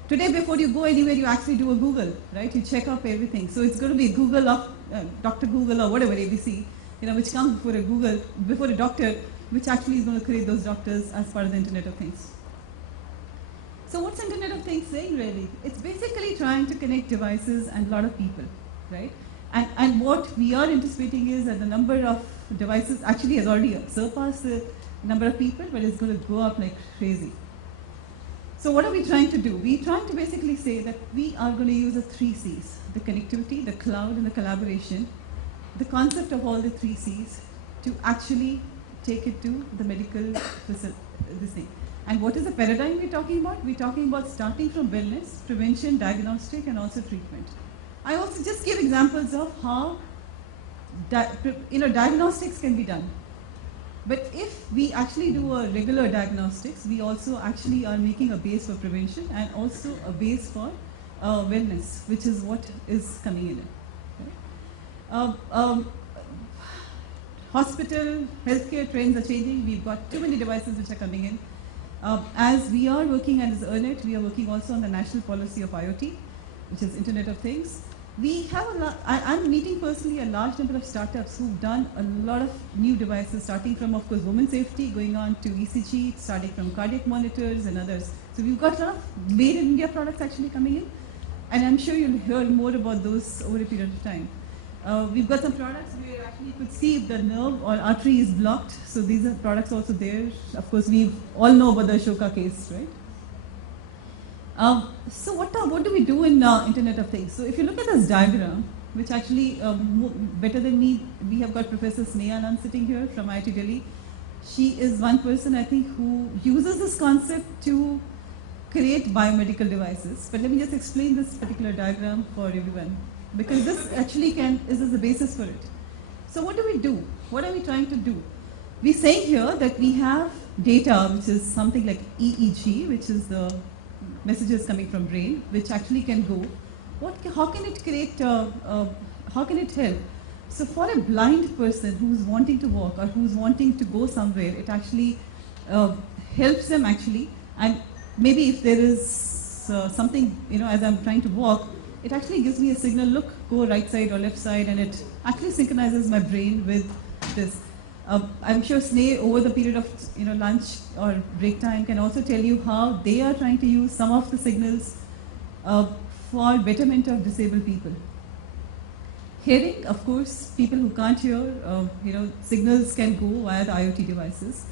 Today, before you go anywhere, you actually do a Google, right? You check up everything. So it's going to be Google of Dr. Google or whatever, ABC, which comes before a doctor, which actually is going to create those doctors as part of the Internet of Things. So what's Internet of Things saying really? It's basically trying to connect devices and a lot of people, right? And what we are anticipating is that the number of devices actually has already surpassed the number of people, but it's going to go up like crazy. So what are we trying to do? We're trying to basically say that we are going to use the 3 C's, the connectivity, the cloud, and the collaboration, the concept of all the 3 C's to actually take it to the medical this thing. And what is the paradigm we're talking about? We're talking about starting from wellness, prevention, diagnostic, and also treatment. I also just give examples of how diagnostics can be done. But if we actually do a regular diagnostics, we also actually are making a base for prevention and also a base for wellness, which is what is coming in. Okay? Hospital, healthcare trends are changing. We've got too many devices which are coming in. As we are working as EarnIt, we are working also on the national policy of IoT, which is Internet of Things. We have I'm meeting personally a large number of startups who've done a lot of new devices, starting from, of course, women safety, going on to ECG, starting from cardiac monitors and others. So we've got a lot of made in India products actually coming in, and I'm sure you'll hear more about those over a period of time. We've got some products where actually you could see if the nerve or artery is blocked. So these are products also there. Of course, we all know about the Ashoka case, right? So what do we do in Internet of Things? So if you look at this diagram, which actually better than me, we have got Professor Sneha Anand sitting here from IIT Delhi. She is one person, I think, who uses this concept to create biomedical devices. But let me just explain this particular diagram for everyone, because this actually is the basis for it. So what do we do? What are we trying to do? We're saying here that we have data, which is something like EEG, which is the messages coming from brain, which actually can go. How can it create, how can it help? So for a blind person who's wanting to walk or who's wanting to go somewhere, it actually helps them actually. And maybe if there is something, as I'm trying to walk, it actually gives me a signal, look, go right side or left side, and it actually synchronizes my brain with this. I'm sure Sneh, over the period of lunch or break time, can also tell you how they are trying to use some of the signals for betterment of disabled people. Hearing, of course, people who can't hear, signals can go via the IoT devices.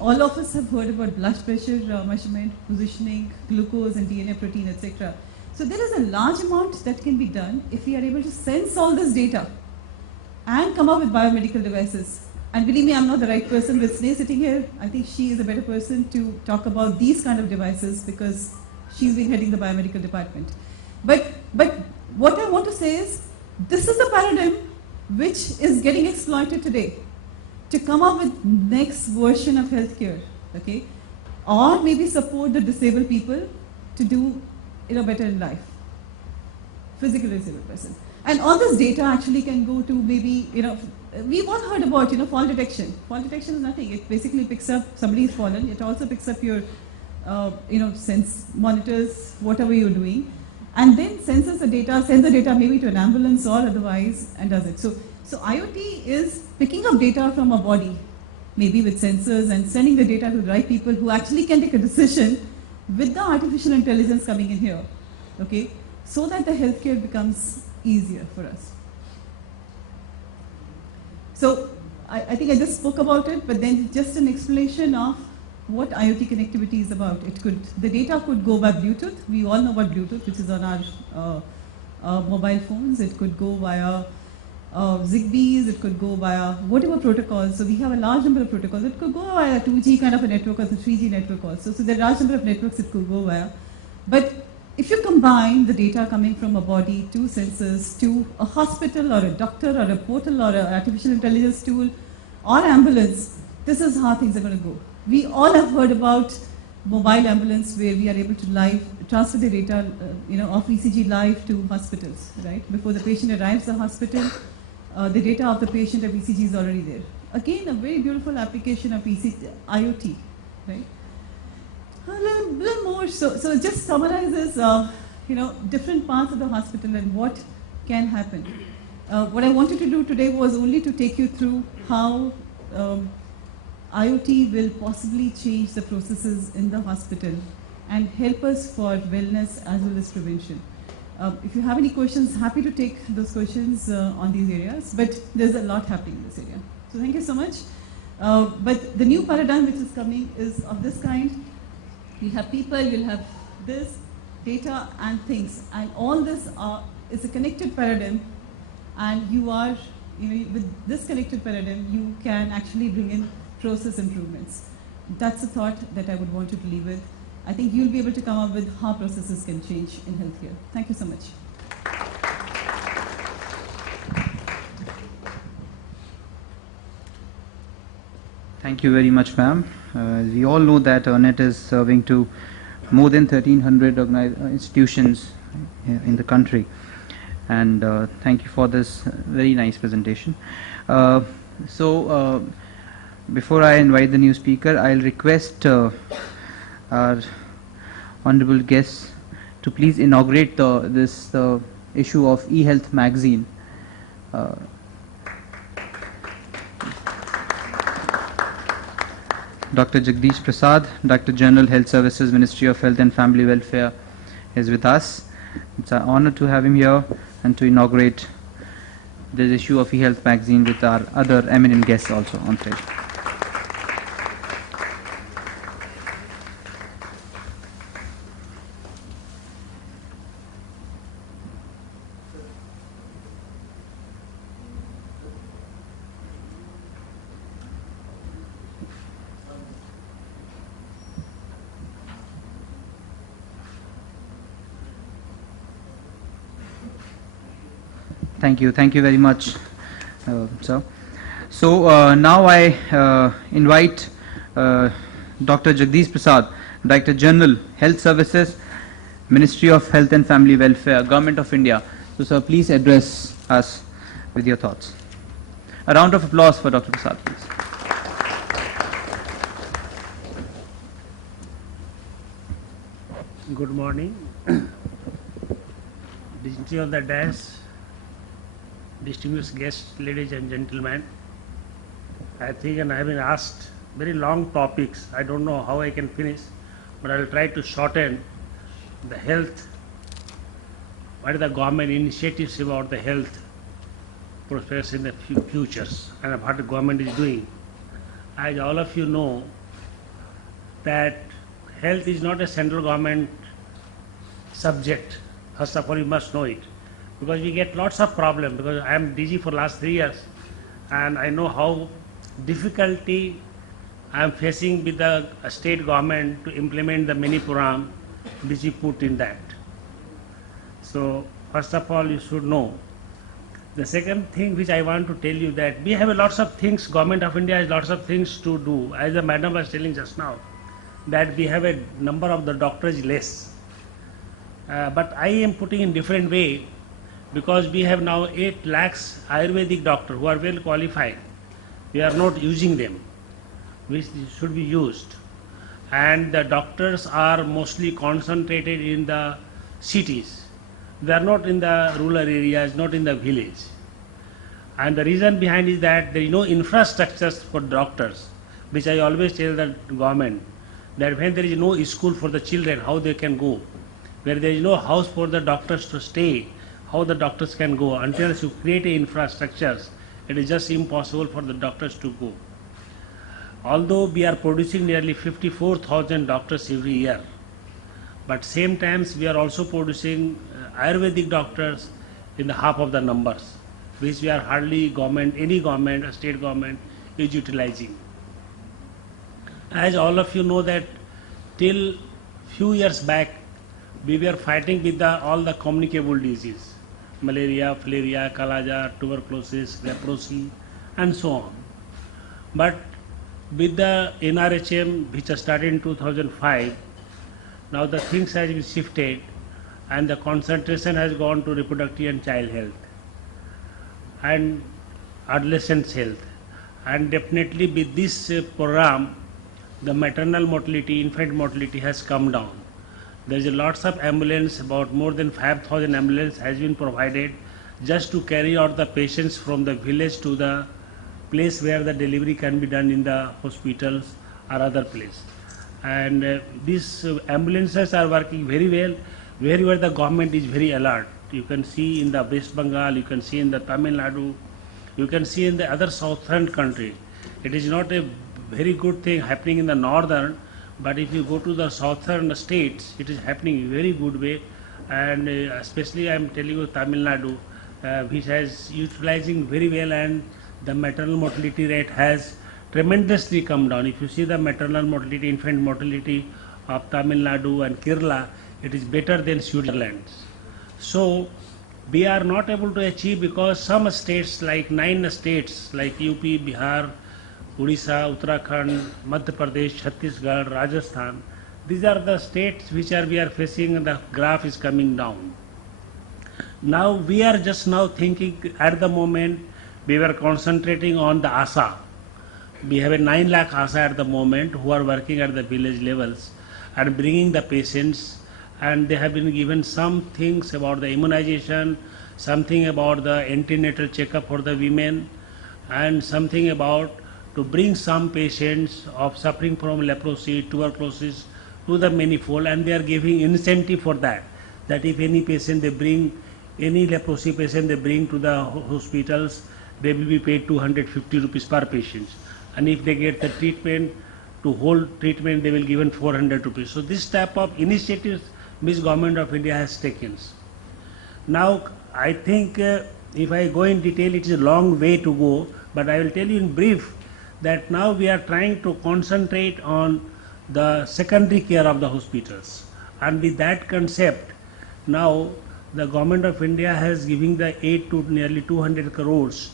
All of us have heard about blood pressure measurement, positioning, glucose and DNA protein, etc. So there is a large amount that can be done if we are able to sense all this data and come up with biomedical devices. And believe me, I'm not the right person with Sneh sitting here. I think she is a better person to talk about these kind of devices because she's been heading the biomedical department. But what I want to say is, this is the paradigm which is getting exploited today to come up with next version of healthcare, okay? Or maybe support the disabled people to do better in life, physically disabled person. And all this data actually can go to maybe, we've all heard about, fall detection. Fall detection is nothing. It basically picks up, somebody's fallen. It also picks up your, sense monitors, whatever you're doing, and then sends the data maybe to an ambulance or otherwise, and does it. So IoT is picking up data from a body, maybe with sensors, and sending the data to the right people who actually can take a decision with the artificial intelligence coming in here, okay, so that the healthcare becomes easier for us. So I think I just spoke about it, but then just an explanation of what IoT connectivity is about. The data could go by Bluetooth. We all know about Bluetooth, which is on our mobile phones, it could go via Zigbees, it could go via whatever protocols. So we have a large number of protocols. It could go via 2G kind of a network or the 3G network also. So there are a large number of networks it could go via. But if you combine the data coming from a body to sensors to a hospital or a doctor or a portal or an artificial intelligence tool or ambulance, this is how things are going to go. We all have heard about mobile ambulance where we are able to live transfer the data of ECG live to hospitals, right? Before the patient arrives at the hospital, the data of the patient of ECG is already there. Again, a very beautiful application of IoT, right? A little more. So it just summarizes, different parts of the hospital and what can happen. What I wanted to do today was only to take you through how IoT will possibly change the processes in the hospital and help us for wellness as well as prevention. If you have any questions, happy to take those questions on these areas, but there's a lot happening in this area. So thank you so much. But the new paradigm which is coming is of this kind. You have people, you'll have this, data and things, and all this is a connected paradigm, and you are, with this connected paradigm, you can actually bring in process improvements. That's a thought that I would want you to leave with. I think you'll be able to come up with how processes can change in healthcare. Thank you so much. Thank you very much, ma'am. We all know that EarNet is serving to more than 1,300 institutions in the country. And thank you for this very nice presentation. Before I invite the new speaker, I'll request our honorable guests to please inaugurate this issue of eHealth magazine. Dr. Jagdish Prasad, Director General Health Services, Ministry of Health and Family Welfare, is with us. It's an honor to have him here and to inaugurate this issue of eHealth magazine with our other eminent guests also on stage. Thank you very much, sir. So now I invite Dr. Jagdish Prasad, Director General, Health Services, Ministry of Health and Family Welfare, Government of India. So sir, please address us with your thoughts. A round of applause for Dr. Prasad, please. Good morning. Dignity of the dais, distinguished guests, ladies and gentlemen. I think, and I have been asked very long topics. I don't know how I can finish, but I will try to shorten the health. What are the government initiatives about the health process in the futures and what the government is doing? As all of you know, that health is not a central government subject. First of all, you must know it. Because we get lots of problems, because I am DG for last 3 years and I know how difficulty I am facing with the state government to implement the many program which we put in that. So first of all, you should know. The second thing which I want to tell you, that we have a lots of things, Government of India has lots of things to do. As the madam was telling just now, that we have a number of the doctors less. But I am putting in different way, because we have now 8 lakhs Ayurvedic doctors who are well qualified. We are not using them, which should be used. And the doctors are mostly concentrated in the cities. They are not in the rural areas, not in the village. And the reason behind is that there is no infrastructures for doctors, which I always tell the government, that when there is no school for the children, how they can go? Where there is no house for the doctors to stay, how the doctors can go? Until you create infrastructures, it is just impossible for the doctors to go. Although we are producing nearly 54,000 doctors every year, but same times we are also producing Ayurvedic doctors in the half of the numbers, which we are hardly any government or state government is utilizing. As all of you know that till few years back, we were fighting with all the communicable disease, malaria, filariasis, kalajar, tuberculosis, leprosy, and so on. But with the NRHM, which has started in 2005, now the things has been shifted and the concentration has gone to reproductive and child health and adolescent health. And definitely with this program, the maternal mortality, infant mortality has come down. There is lots of ambulance, about more than 5,000 ambulance has been provided just to carry out the patients from the village to the place where the delivery can be done in the hospitals or other place. And these ambulances are working very well wherever the government is very alert. You can see in the West Bengal, you can see in the Tamil Nadu, you can see in the other southern country. It is not a very good thing happening in the northern, but if you go to the southern states, it is happening in very good way. And especially I am telling you Tamil Nadu, which has utilizing very well, and the maternal mortality rate has tremendously come down. If you see the maternal mortality, infant mortality of Tamil Nadu and Kerala, it is better than Switzerland. So we are not able to achieve because some states, like 9 states like UP, Bihar, Odisha, Uttarakhand, Madhya Pradesh, Chhattisgarh, Rajasthan, these are the states which we are facing, the graph is coming down. Now we are just now thinking at the moment, we were concentrating on the ASA. We have a 9 lakh ASA at the moment who are working at the village levels and bringing the patients, and they have been given some things about the immunization, something about the antenatal checkup for the women, and something about to bring some patients of suffering from leprosy, tuberculosis to the manifold, and they are giving incentive for that. That if any patient they bring, any leprosy patient they bring to the hospitals, they will be paid 250 rupees per patient. And if they get the treatment, to hold treatment, they will given 400 rupees. So this type of initiatives which Government of India has taken. Now I think if I go in detail, it is a long way to go, but I will tell you in brief that now we are trying to concentrate on the secondary care of the hospitals, and with that concept now the Government of India has given the aid to nearly 200 crores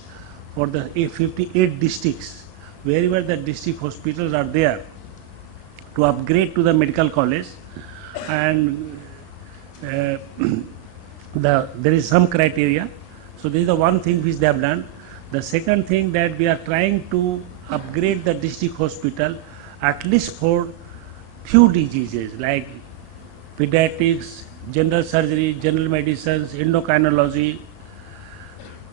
for the 58 districts, wherever the district hospitals are there, to upgrade to the medical college. And there is some criteria. So this is the one thing which they have done. The second thing that we are trying to upgrade the district hospital at least for few diseases like pediatrics, general surgery, general medicines, endocrinology,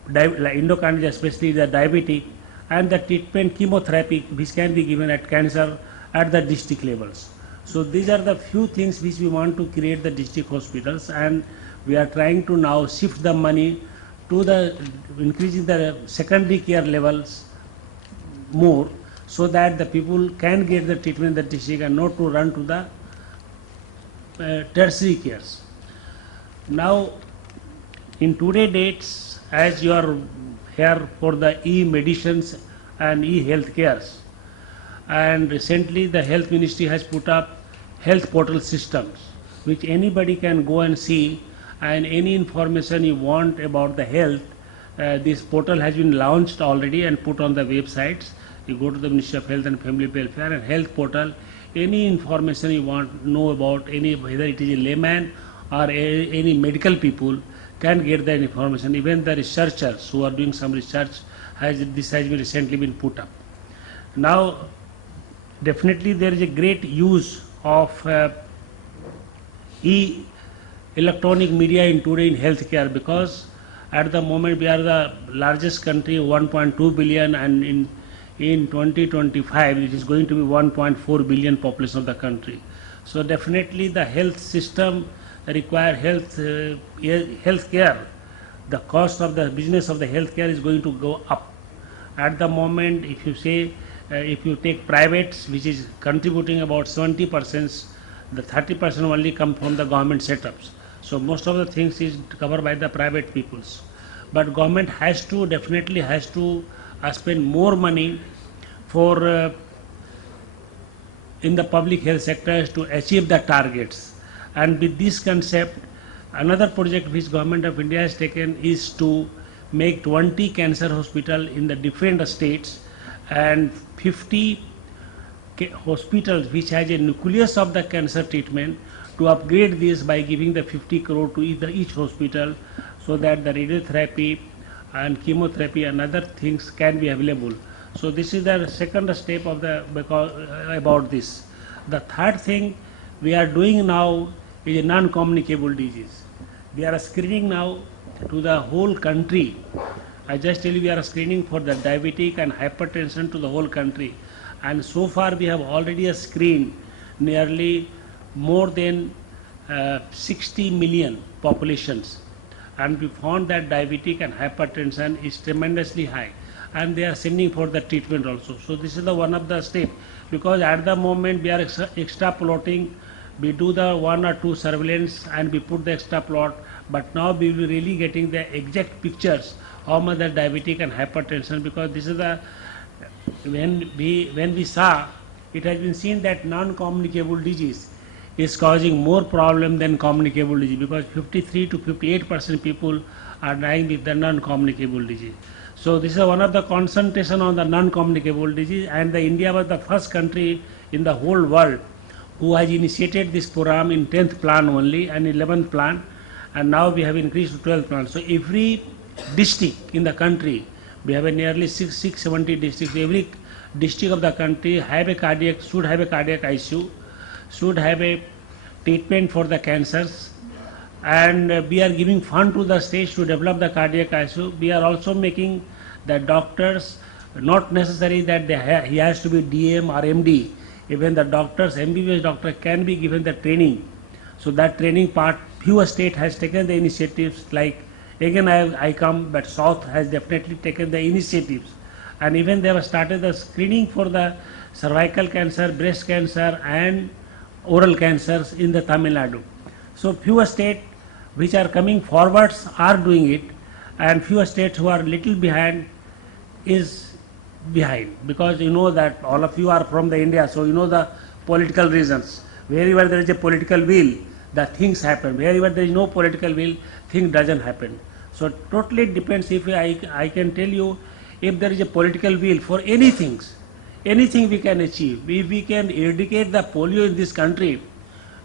endocrinology especially the diabetic, and the treatment chemotherapy which can be given at cancer at the district levels. So these are the few things which we want to create the district hospitals, and we are trying to now shift the money to the increasing the secondary care levels more, so that the people can get the treatment in the district and not to run to the tertiary cares. Now in today's dates, as you are here for the e-medicines and e-health cares, and recently the health ministry has put up health portal systems which anybody can go and see, and any information you want about the health, this portal has been launched already and put on the websites. You go to the Ministry of Health and Family Welfare and health portal, any information you want to know about any, whether it is a layman or any medical people, can get that information. Even the researchers who are doing some research, this has been recently been put up. Now definitely there is a great use of electronic media in today in healthcare, because at the moment we are the largest country, 1.2 billion, and in 2025 it is going to be 1.4 billion population of the country. So definitely the health system require health care. The cost of the business of the healthcare is going to go up. At the moment, if you say if you take privates, which is contributing about 70%, the 30% only come from the government setups. So most of the things is covered by the private peoples. But government has to, definitely has to spend more money for in the public health sector to achieve the targets. And with this concept, another project which Government of India has taken is to make 20 cancer hospital in the different states and 50 hospitals which has a nucleus of the cancer treatment, to upgrade this by giving the 50 crore to each hospital, so that the radiotherapy and chemotherapy and other things can be available. So this is the second step of the about this. The third thing we are doing now is a non-communicable disease. We are screening now to the whole country. I just tell you, we are screening for the diabetic and hypertension to the whole country, and so far we have already screened nearly more than 60 million populations, and we found that diabetic and hypertension is tremendously high, and they are sending for the treatment also. So this is the one of the step, because at the moment we are extrapolating, we do the 1 or 2 surveillance and we put the extra plot, but now we will really getting the exact pictures how much the diabetic and hypertension, because this is the when we saw, it has been seen that non-communicable disease is causing more problem than communicable disease, because 53 to 58% people are dying with the non-communicable disease. So this is one of the concentration on the non-communicable disease, and the India was the first country in the whole world who has initiated this program in 10th plan only and 11th plan, and now we have increased to 12th plan. So every district in the country, we have a nearly 670 districts. Every district of the country have a should have a cardiac ICU, should have a treatment for the cancers, and we are giving fund to the states to develop the cardiac ICU. We are also making the doctors, not necessary that he has to be DM or MD. Even the doctors, MBBS doctor can be given the training. So that training part, few state has taken the initiatives, like again I come, but South has definitely taken the initiatives, and even they have started the screening for the cervical cancer, breast cancer and oral cancers in the Tamil Nadu. So few states which are coming forwards are doing it, and few states who are little behind is behind, because you know that all of you are from the India, so you know the political reasons. Wherever there is a political will, the things happen. Wherever there is no political will, thing doesn't happen. So totally depends. If I can tell you, if there is a political will for anything we can achieve. If we can eradicate the polio in this country,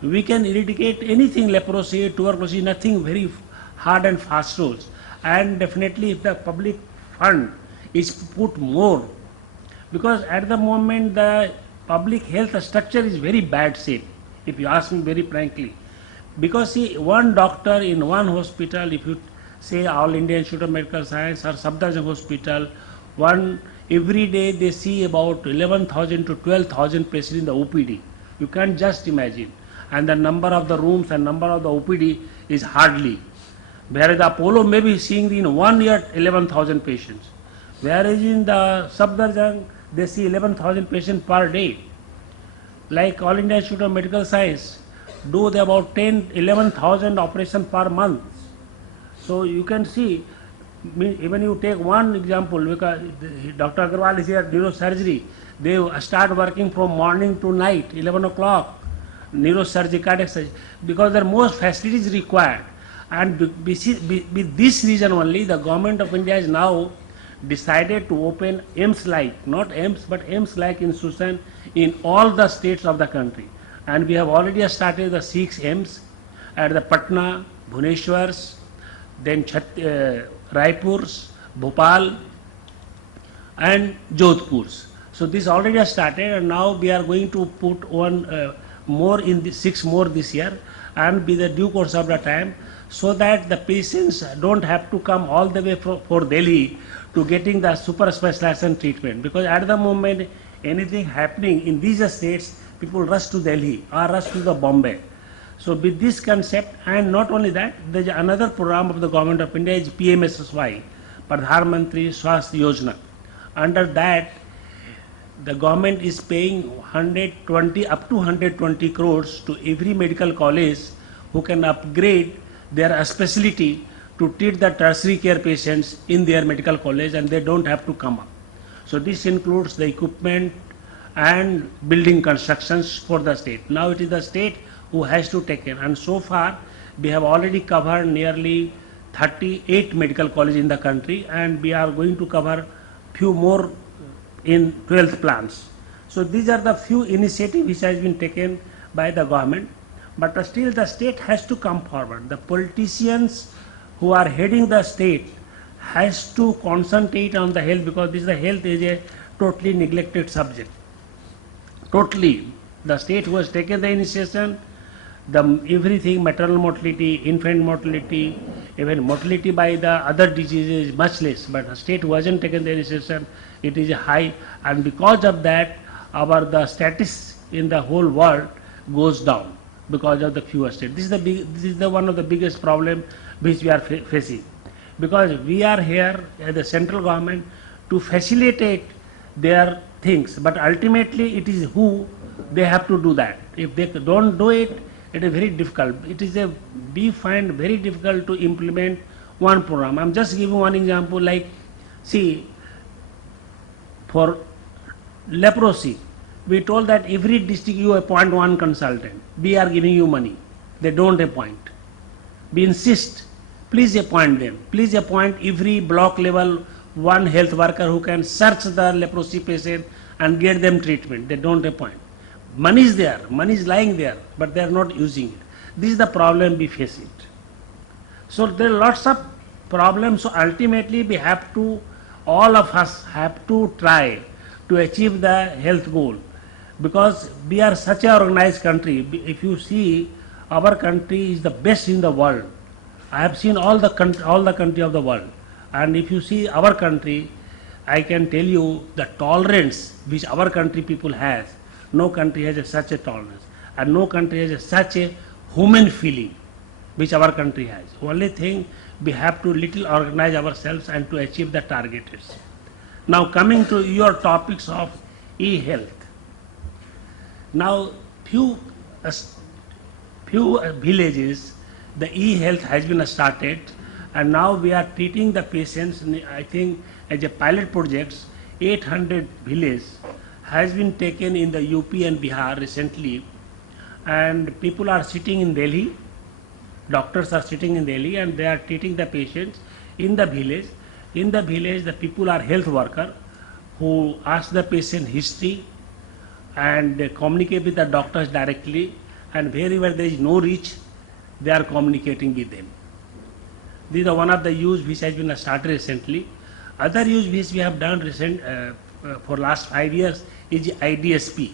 we can eradicate anything, leprosy, tuberculosis, nothing very hard and fast rules. And definitely if the public fund is put more, because at the moment the public health structure is very bad shape, if you ask me very frankly. Because see, one doctor in one hospital, if you say All India Institute of Medical Science or Safdarjung Hospital, every day they see about 11,000 to 12,000 patients in the OPD. You can't just imagine. And the number of the rooms and number of the OPD is hardly. Whereas the Apollo may be seeing in 1 year 11,000 patients. Whereas in the Safdarjung, they see 11,000 patients per day. Like All India Institute of Medical Science, do they about 11,000 operations per month. So you can see, even you take one example, because Dr. Agarwal is here at neurosurgery, they start working from morning to night, 11 o'clock, neurosurgery, cardiac surgery, because there are most facilities required. And with this reason only, the government of India has now decided to open AIIMS-like, not AIIMS, but AIIMS-like institution in all the states of the country. And we have already started the 6 AIIMS at the Patna, Bhubaneswar, then Raipur, Bhopal and Jodhpur. So this already has started, and now we are going to put one more in the 6 more this year, and be the due course of the time, so that the patients don't have to come all the way for Delhi to getting the super specialized treatment. Because at the moment anything happening in these states, people rush to Delhi or rush to the Bombay. So with this concept, and not only that, there is another program of the government of India is PMSSY, Pradhan Mantri Swasthya Yojana. Under that, the government is paying 120 up to 120 crores to every medical college who can upgrade their specialty to treat the tertiary care patients in their medical college, and they don't have to come up. So this includes the equipment and building constructions for the state. Now it is the state who has to take it, and so far we have already covered nearly 38 medical colleges in the country, and we are going to cover few more in 12th plans. So these are the few initiatives which has been taken by the government, but still the state has to come forward. The politicians who are heading the state has to concentrate on the health, because this the health is a totally neglected subject. Totally, the state who has taken the initiation, the everything, maternal mortality, infant mortality, even mortality by the other diseases is much less, but the state who hasn't taken the initiation, it is high, and because of that our the status in the whole world goes down because of the fewer states. This is the one of the biggest problem which we are facing, because we are here as the central government to facilitate their things, but ultimately it is who they have to do that. If they don't do it, it is very difficult. We find very difficult to implement one program. I am just giving one example, like, see, for leprosy, we told that every district you appoint one consultant. We are giving you money. They don't appoint. We insist, please appoint them. Please appoint every block level one health worker who can search the leprosy patient and get them treatment. They don't appoint. Money is there, money is lying there, but they are not using it. This is the problem we face it. So there are lots of problems. So ultimately we have to, all of us have to try to achieve the health goal, because we are such an organized country. If you see, our country is the best in the world. I have seen all the country of the world, and if you see our country, I can tell you the tolerance which our country people has. No country has such a tolerance, and no country has such a human feeling which our country has. Only thing, we have to little organize ourselves and to achieve the targets. Now coming to your topics of e-health. Now few villages the e-health has been started, and now we are treating the patients, I think as a pilot projects. 800 villages has been taken in the UP and Bihar recently, and people are sitting in Delhi, doctors are sitting in Delhi, and they are treating the patients in the village. In the village, the people are health worker who ask the patient history and they communicate with the doctors directly, and wherever there is no reach, they are communicating with them. This is one of the use which has been started recently. Other use which we have done for last 5 years is IDSP.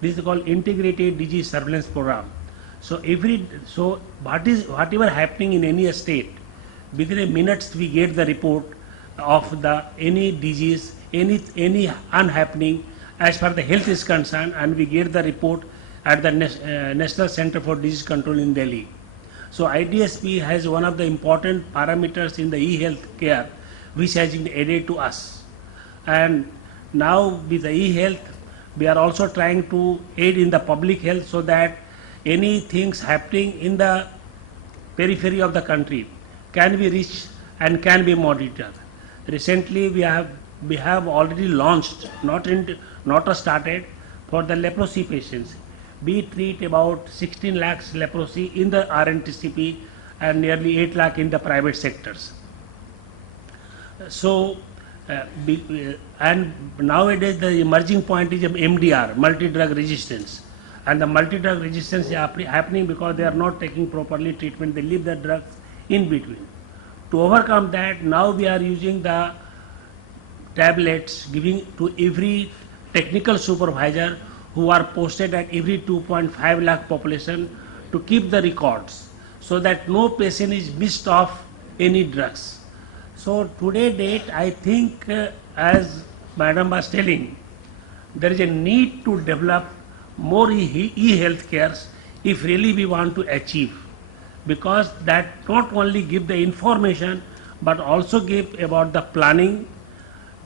This is called Integrated Disease Surveillance Program. So whatever happening in any state, within a minutes we get the report of any disease, any unhappening as far the health is concerned, and we get the report at the National Center for Disease Control in Delhi. So IDSP has one of the important parameters in the e-health care which has been added to us. And now with the e-health, we are also trying to aid in the public health, so that any things happening in the periphery of the country can be reached and can be monitored. Recently we have already launched, not started, for the leprosy patients. We treat about 16 lakhs leprosy in the RNTCP and nearly 8 lakh in the private sectors. So and nowadays the emerging point is MDR, multi-drug resistance, and the multi-drug resistance is happening because they are not taking properly treatment, they leave the drugs in between. To overcome that, now we are using the tablets, giving to every technical supervisor who are posted at every 2.5 lakh population to keep the records, so that no patient is missed off any drugs. So today date, I think as Madam was telling, there is a need to develop more e-health cares if really we want to achieve, because that not only give the information but also give about the planning,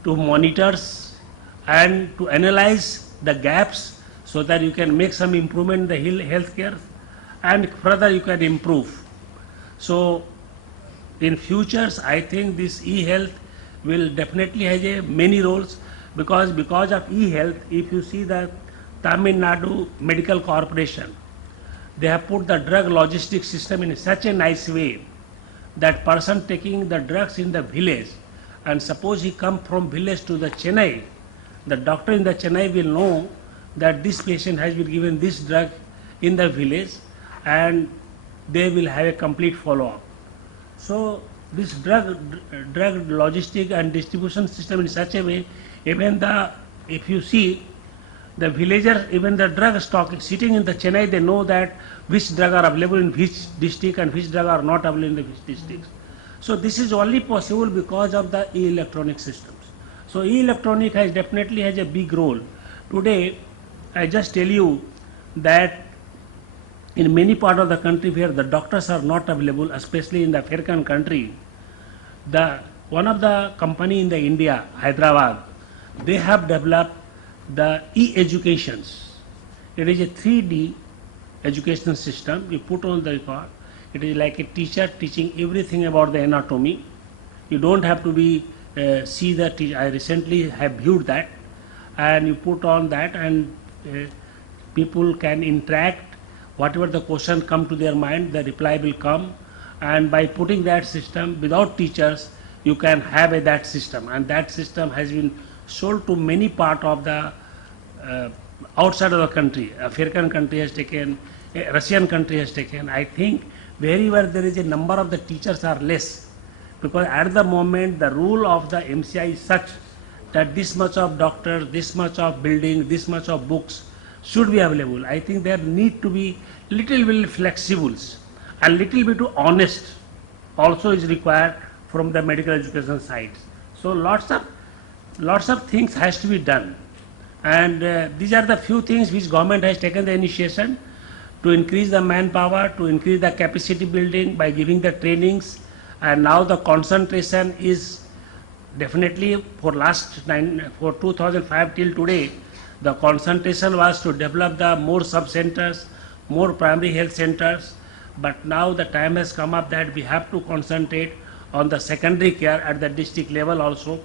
to monitors and to analyze the gaps, so that you can make some improvement in the health care and further you can improve. So in futures, I think this e-health will definitely have a many roles, because of e-health, if you see the Tamil Nadu Medical Corporation, they have put the drug logistics system in such a nice way that person taking the drugs in the village, and suppose he come from village to the Chennai, the doctor in the Chennai will know that this patient has been given this drug in the village, and they will have a complete follow-up. So this drug logistic and distribution system in such a way, even if you see the villagers, even the drug stock sitting in the Chennai, they know that which drug are available in which district and which drug are not available in the which districts. So this is only possible because of the e-electronic systems. So e-electronic definitely has a big role. Today, I just tell you that in many parts of the country where the doctors are not available, especially in the African country, one of the company in the India, Hyderabad, they have developed the e-educations. It is a 3D educational system. You put on the record. It is like a teacher teaching everything about the anatomy. You don't have to be see the teacher. I recently have viewed that, and you put on that, and people can interact. Whatever the question come to their mind, the reply will come, and by putting that system without teachers, you can have that system, and that system has been sold to many part of the outside of the country. African country has taken, Russian country has taken. I think wherever there is a number of the teachers are less, because at the moment the rule of the MCI is such that this much of doctors, this much of building, this much of books should be available. I think there need to be little bit flexibles and little bit honest also is required from the medical education side. So lots of things has to be done, and these are the few things which government has taken the initiation to increase the manpower, to increase the capacity building by giving the trainings, and now the concentration is definitely for 2005 till today. The concentration was to develop the more sub-centers, more primary health centers, but now the time has come up that we have to concentrate on the secondary care at the district level also,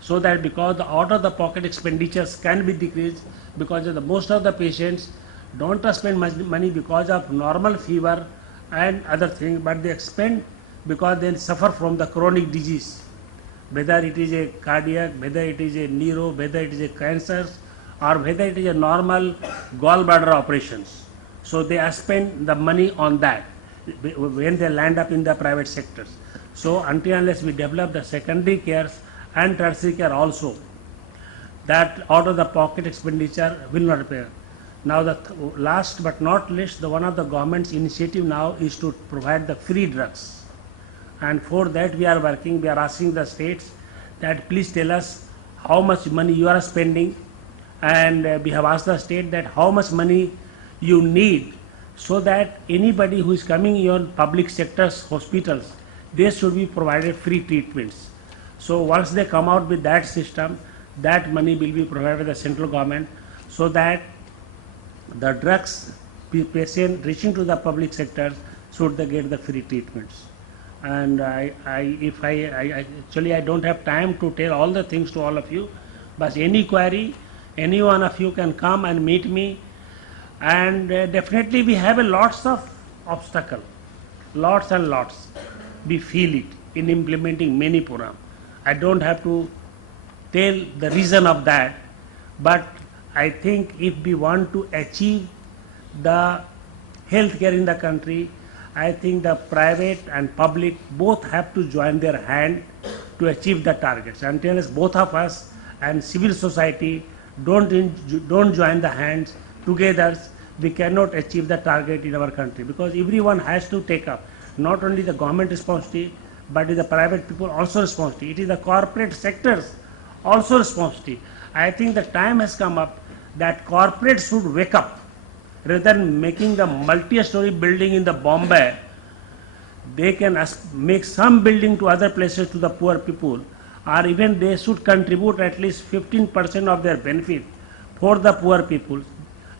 so that because the out-of-the-pocket expenditures can be decreased, because most of the patients don't spend much money because of normal fever and other things, but they spend because they suffer from the chronic disease, whether it is a cardiac, whether it is a neuro, whether it is a cancer, or whether it is a normal gallbladder operations. So they spend the money on that when they land up in the private sectors. So until unless we develop the secondary cares and tertiary care also, that out of the pocket expenditure will not appear. Now the last but not least, one of the government's initiative now is to provide the free drugs, and for that we are working. We are asking the states that please tell us how much money you are spending, and we have asked the state that how much money you need, so that anybody who is coming in public sectors hospitals, they should be provided free treatments. So once they come out with that system, that money will be provided by the central government, so that the drugs patient reaching to the public sectors should they get the free treatments. And actually I don't have time to tell all the things to all of you, but any query, any one of you can come and meet me, and definitely we have a lots of obstacle, lots and lots. We feel it in implementing many programs. I don't have to tell the reason of that, but I think if we want to achieve the healthcare in the country, I think the private and public both have to join their hand to achieve the targets. Until both of us and civil society don't join the hands together, we cannot achieve the target in our country, because everyone has to take up, not only the government responsibility, but the private people also responsibility. It is the corporate sectors also responsibility. I think the time has come up that corporates should wake up. Rather than making the multi-story building in the Bombay, they can make some building to other places to the poor people, or even they should contribute at least 15% of their benefit for the poor people.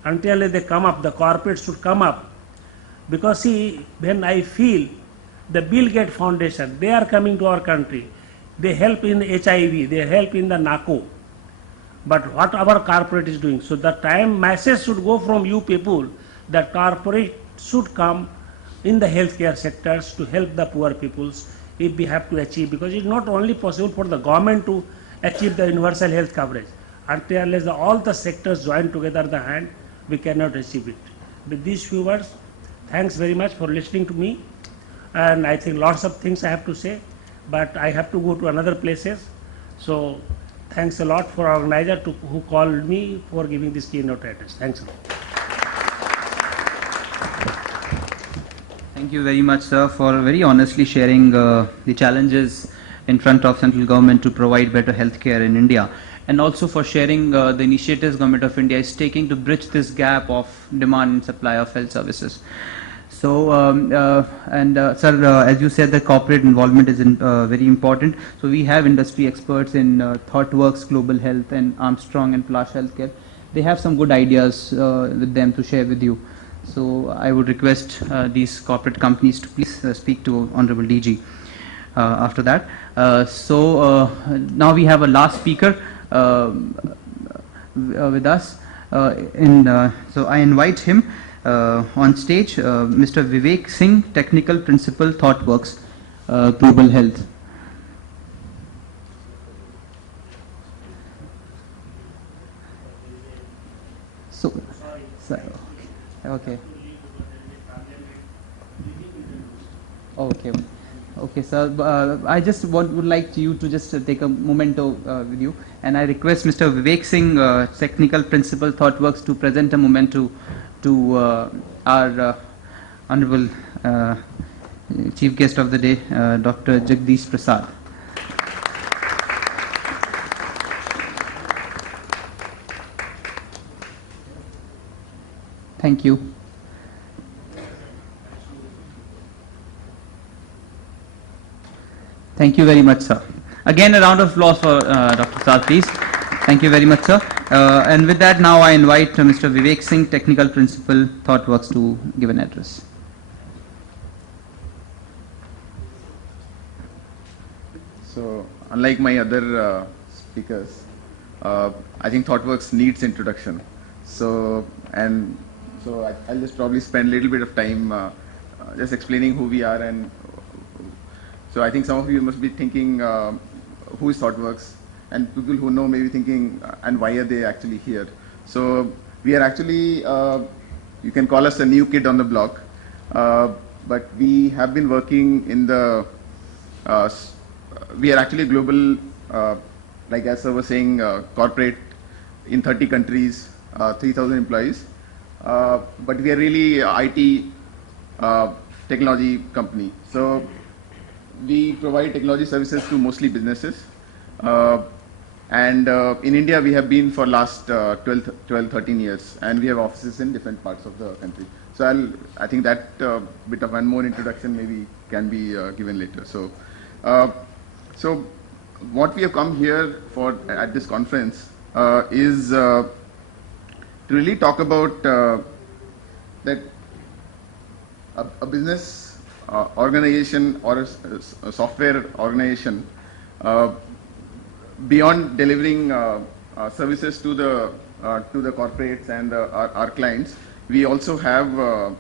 Until they come up, the corporates should come up. Because see, when I feel The Bill Gates Foundation, they are coming to our country. They help in HIV, they help in the NACO. But what our corporate is doing? So the time message should go from you people that corporate should come in the healthcare sectors to help the poor peoples if we have to achieve, because it's not only possible for the government to achieve the universal health coverage. Unless all the sectors join together the hand, we cannot achieve it. With these few words, thanks very much for listening to me. And I think lots of things I have to say, but I have to go to another places. So thanks a lot for our organizer who called me for giving this keynote address. Thanks a lot. Thank you very much, sir, for very honestly sharing the challenges in front of central government to provide better healthcare in India, and also for sharing the initiatives Government of India is taking to bridge this gap of demand and supply of health services. So, sir, as you said, the corporate involvement is very important. So we have industry experts in ThoughtWorks, Global Health, and Armstrong and Plash Healthcare. They have some good ideas with them to share with you. So I would request these corporate companies to please speak to Honorable DG after that. Now we have a last speaker with us. So I invite him on stage, Mr. Vivek Singh, Technical Principal, ThoughtWorks, Global Health. So, okay. Okay, sir. I just would like you to just take a memento with you, and I request Mr. Vivek Singh, Technical Principal, ThoughtWorks, to present a memento to our Honorable Chief Guest of the Day, Dr. Jagdish Prasad. Thank you. Thank you very much, sir. Again, a round of applause for Dr. Prasad, please. Thank you very much, sir. And with that, now I invite Mr. Vivek Singh, Technical Principal, ThoughtWorks, to give an address. So, unlike my other speakers, I think ThoughtWorks needs introduction. So I'll just probably spend a little bit of time just explaining who we are. And so I think some of you must be thinking, who is ThoughtWorks? And people who know may be thinking, and why are they actually here? So we are actually, you can call us a new kid on the block, but we have been working in the, we are actually global, like as I was saying, corporate in 30 countries, 3,000 employees. But we are really IT technology company. So we provide technology services to mostly businesses. And in India, we have been for last 12, 13 years, and we have offices in different parts of the country. So I think that bit of one more introduction maybe can be given later. So, so what we have come here for at this conference is to really talk about that a business organization or a software organization, beyond delivering services to the corporates and our clients, we also have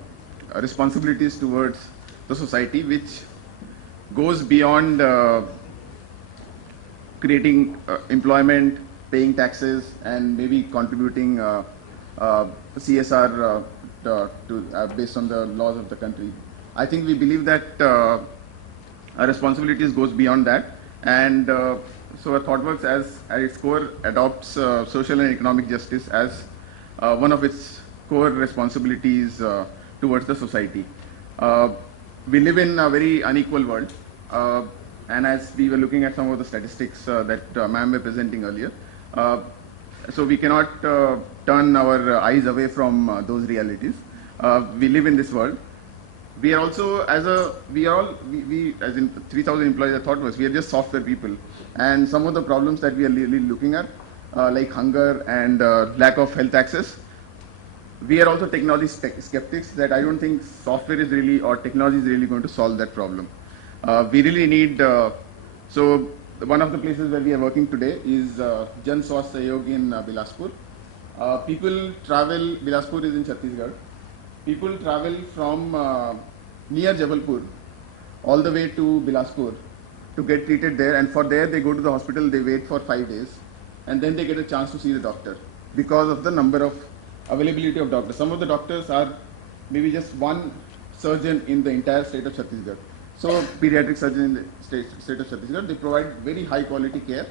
responsibilities towards the society, which goes beyond creating employment, paying taxes, and maybe contributing CSR based on the laws of the country. I think we believe that our responsibilities goes beyond that, and so ThoughtWorks at its core adopts social and economic justice as one of its core responsibilities towards the society. We live in a very unequal world, and as we were looking at some of the statistics that ma'am were presenting earlier, so we cannot turn our eyes away from those realities. We live in this world. We are also, we as in 3,000 employees at ThoughtWorks, we are just software people. And some of the problems that we are really looking at, like hunger and lack of health access, we are also technology skeptics, that I don't think software is really, or technology is really going to solve that problem. We really need, so one of the places where we are working today is Jan Swasth Sahayog in Bilaspur. People travel, Bilaspur is in Chhattisgarh. People travel from near Jabalpur all the way to Bilaspur to get treated there, and for there they go to the hospital, they wait for 5 days, and then they get a chance to see the doctor because of the number of availability of doctors. Some of the doctors are maybe just one surgeon in the entire state of Chhattisgarh. So pediatric surgeon in the state of Chhattisgarh, they provide very high quality care.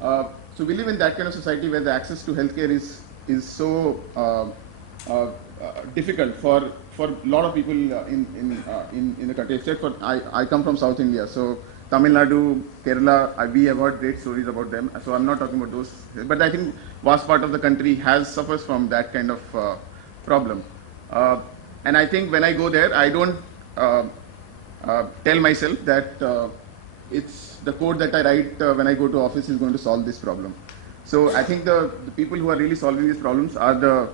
So we live in that kind of society where the access to healthcare is so difficult for a lot of people in the country. Except for I come from South India, so Tamil Nadu, Kerala, we have heard great stories about them. So I'm not talking about those, but I think vast part of the country suffers from that kind of problem. And I think when I go there, I don't tell myself that it's the code that I write when I go to office is going to solve this problem. So I think the people who are really solving these problems are the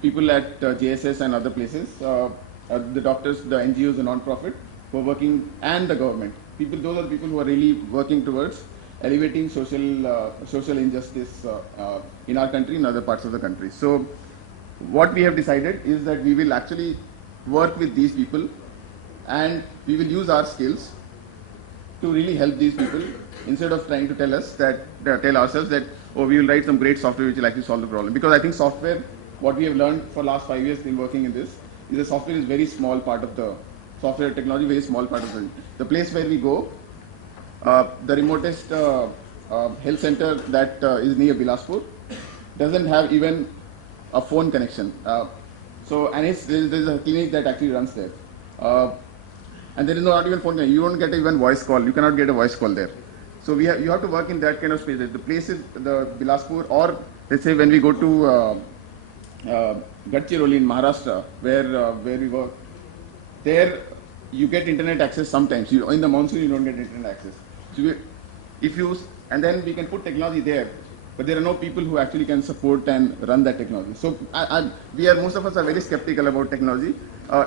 people at JSS and other places, the doctors, the NGOs, the non-profit who are working, and the government. Those are the people who are really working towards elevating social injustice in our country and other parts of the country. So what we have decided is that we will actually work with these people, and we will use our skills to really help these people, instead of trying to tell ourselves that, oh, we will write some great software which will actually solve the problem. Because I think software, what we have learned for last 5 years in working in this, is that software is very small part of the software technology, very small part of the place where we go. The remotest health center that is near Bilaspur doesn't have even a phone connection. And there's a clinic that actually runs there. And there is not even phone connection. You don't get even voice call. You cannot get a voice call there. So you have to work in that kind of space. The places, the Bilaspur, or let's say when we go to Gadchiroli in Maharashtra, where we work, there you get internet access sometimes. In the monsoon you don't get internet access. So and then we can put technology there, but there are no people who actually can support and run that technology. So most of us are very skeptical about technology.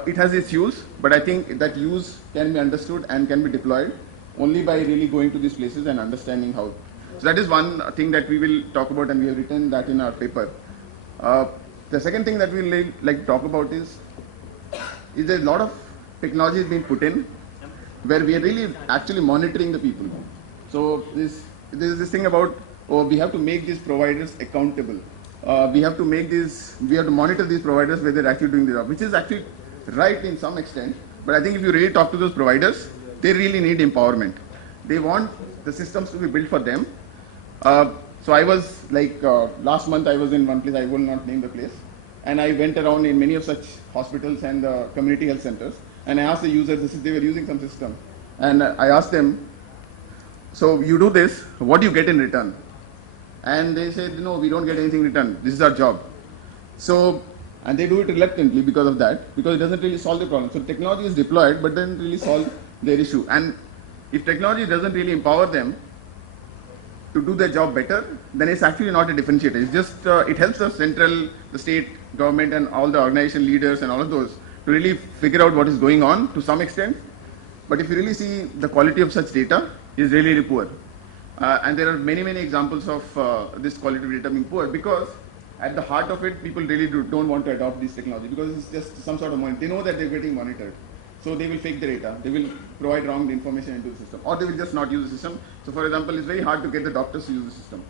It has its use, but I think that use can be understood and can be deployed only by really going to these places and understanding how. So that is one thing that we will talk about, and we have written that in our paper. The second thing that we will like to talk about is there a lot of technology being put in where we are really actually monitoring the people. So there is this thing about, we have to make these providers accountable. We have to monitor these providers whether they're actually doing the job, which is actually right in some extent. But I think if you really talk to those providers, they really need empowerment. They want the systems to be built for them. So I was last month I was in one place, I will not name the place, and I went around in many of such hospitals and community health centers, and I asked the users, they were using some system, and I asked them, so you do this, what do you get in return? And they said, no, we don't get anything in return, this is our job. So, and they do it reluctantly because of that, because it doesn't really solve the problem. So technology is deployed, but doesn't really solve their issue. And if technology doesn't really empower them to do their job better, then it's actually not a differentiator. It's just, it helps the state government and all the organization leaders and all of those to really figure out what is going on to some extent. But if you really see, the quality of such data is really, really poor. And there are many, many examples of this quality of data being poor, because at the heart of it, people really don't want to adopt this technology because it's just some sort of monitoring. They know that they're getting monitored. So they will fake the data. They will provide wrong information into the system, or they will just not use the system. So for example, it's very hard to get the doctors to use the system.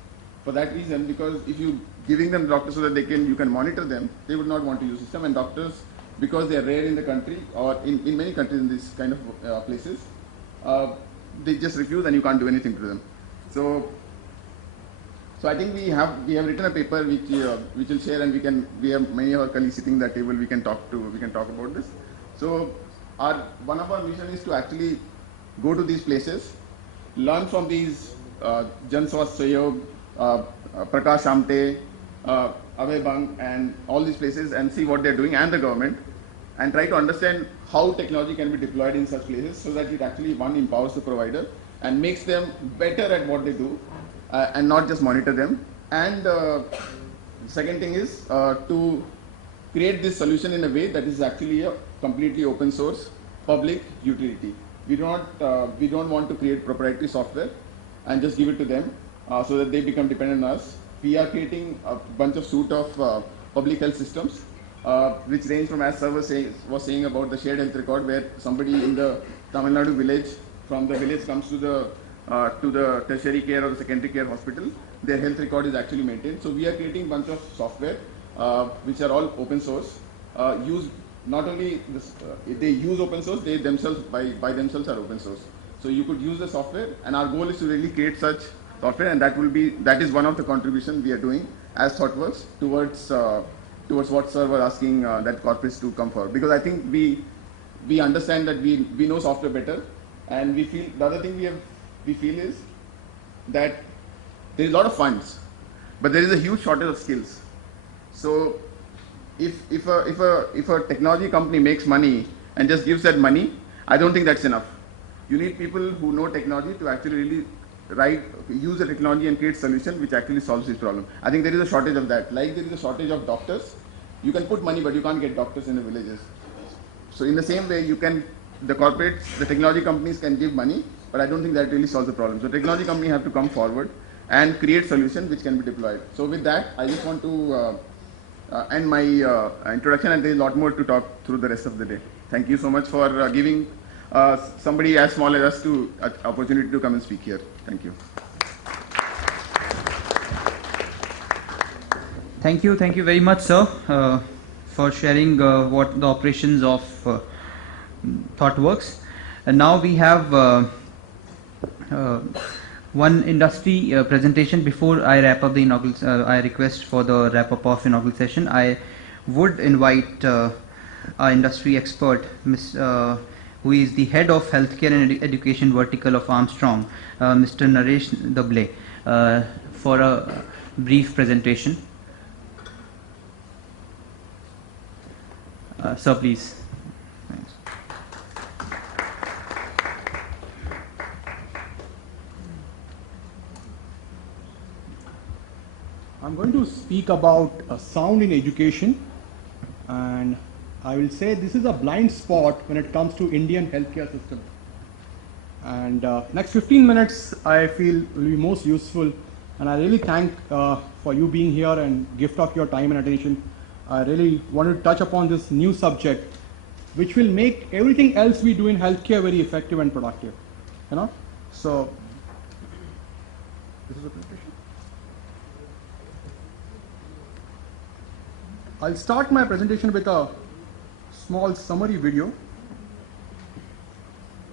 For that reason, because if you giving them doctors so that you can monitor them, they would not want to use the system. And doctors, because they are rare in the country, or in many countries in these kind of places, they just refuse and you can't do anything to them. So I think we have written a paper which will share, and we have many of our colleagues sitting at that table. We can talk about this. So one of our mission is to actually go to these places, learn from these Jan Swasth Sahayog, Prakash Amte, Abhay Bang, and all these places, and see what they're doing, and the government, and try to understand how technology can be deployed in such places so that it actually, one, empowers the provider and makes them better at what they do, and not just monitor them. And the second thing is to create this solution in a way that is actually a completely open source public utility. We don't want to create proprietary software and just give it to them so that they become dependent on us. We are creating a bunch of suite of public health systems, which range from, as Sir was saying about the shared health record, where somebody in the Tamil Nadu village, from the village comes to the tertiary care or the secondary care hospital, their health record is actually maintained. So we are creating a bunch of software which are all open source. Use not only this, they use open source, they themselves by themselves are open source. So you could use the software, and our goal is to really create such software, and that is one of the contributions we are doing as ThoughtWorks towards what Sir was asking that corporates to come for. Because I think we understand that we know software better, and we feel the other thing we feel is that there is a lot of funds, but there is a huge shortage of skills. So if a technology company makes money and just gives that money, I don't think that's enough. You need people who know technology to actually really use the technology and create solution which actually solves this problem. I think there is a shortage of that. Like there is a shortage of doctors. You can put money, but you can't get doctors in the villages. So in the same way, the corporates, the technology companies can give money, but I don't think that really solves the problem. So technology companies have to come forward and create solutions which can be deployed. So with that, I just want to end my introduction, and there is a lot more to talk through the rest of the day. Thank you so much for giving somebody as small as us to opportunity to come and speak here. Thank you. Thank you very much, sir, for sharing what the operations of ThoughtWorks. And now we have one industry presentation. Before I wrap up the inaugural, I request for the wrap up of inaugural session. I would invite our industry expert, who is the head of healthcare and education vertical of Armstrong, Mr. Naresh Dable, for a brief presentation. Sir, please. Thanks. I'm going to speak about sound in education, and I will say this is a blind spot when it comes to Indian healthcare system. And next 15 minutes I feel will be most useful, and I really thank for you being here and gift of your time and attention. I really wanted to touch upon this new subject, which will make everything else we do in healthcare very effective and productive. So this is a presentation. I'll start my presentation with a small summary video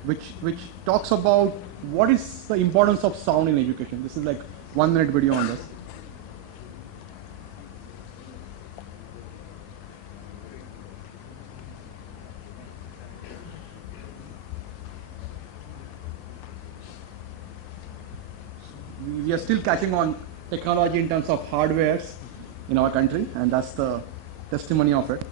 which talks about what is the importance of sound in education. This is like 1 minute video on this. We are still catching on technology in terms of hardwares in our country, and that's the testimony of it.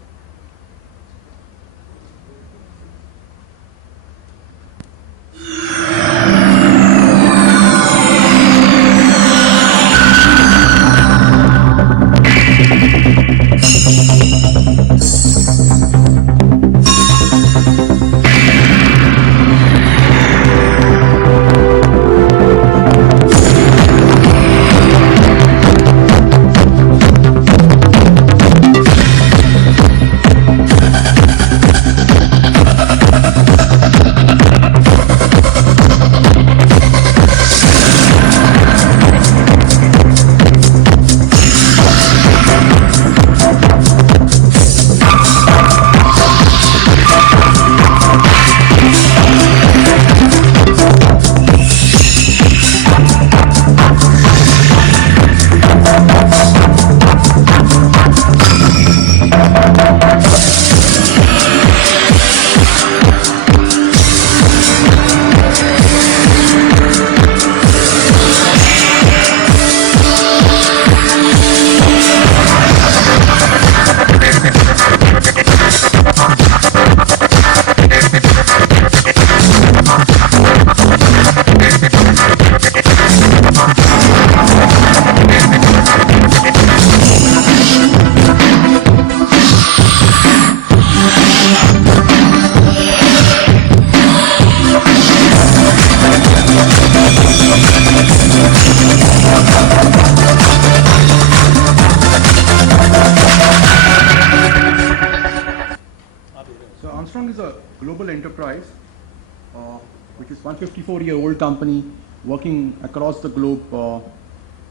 which is 154-year-old company working across the globe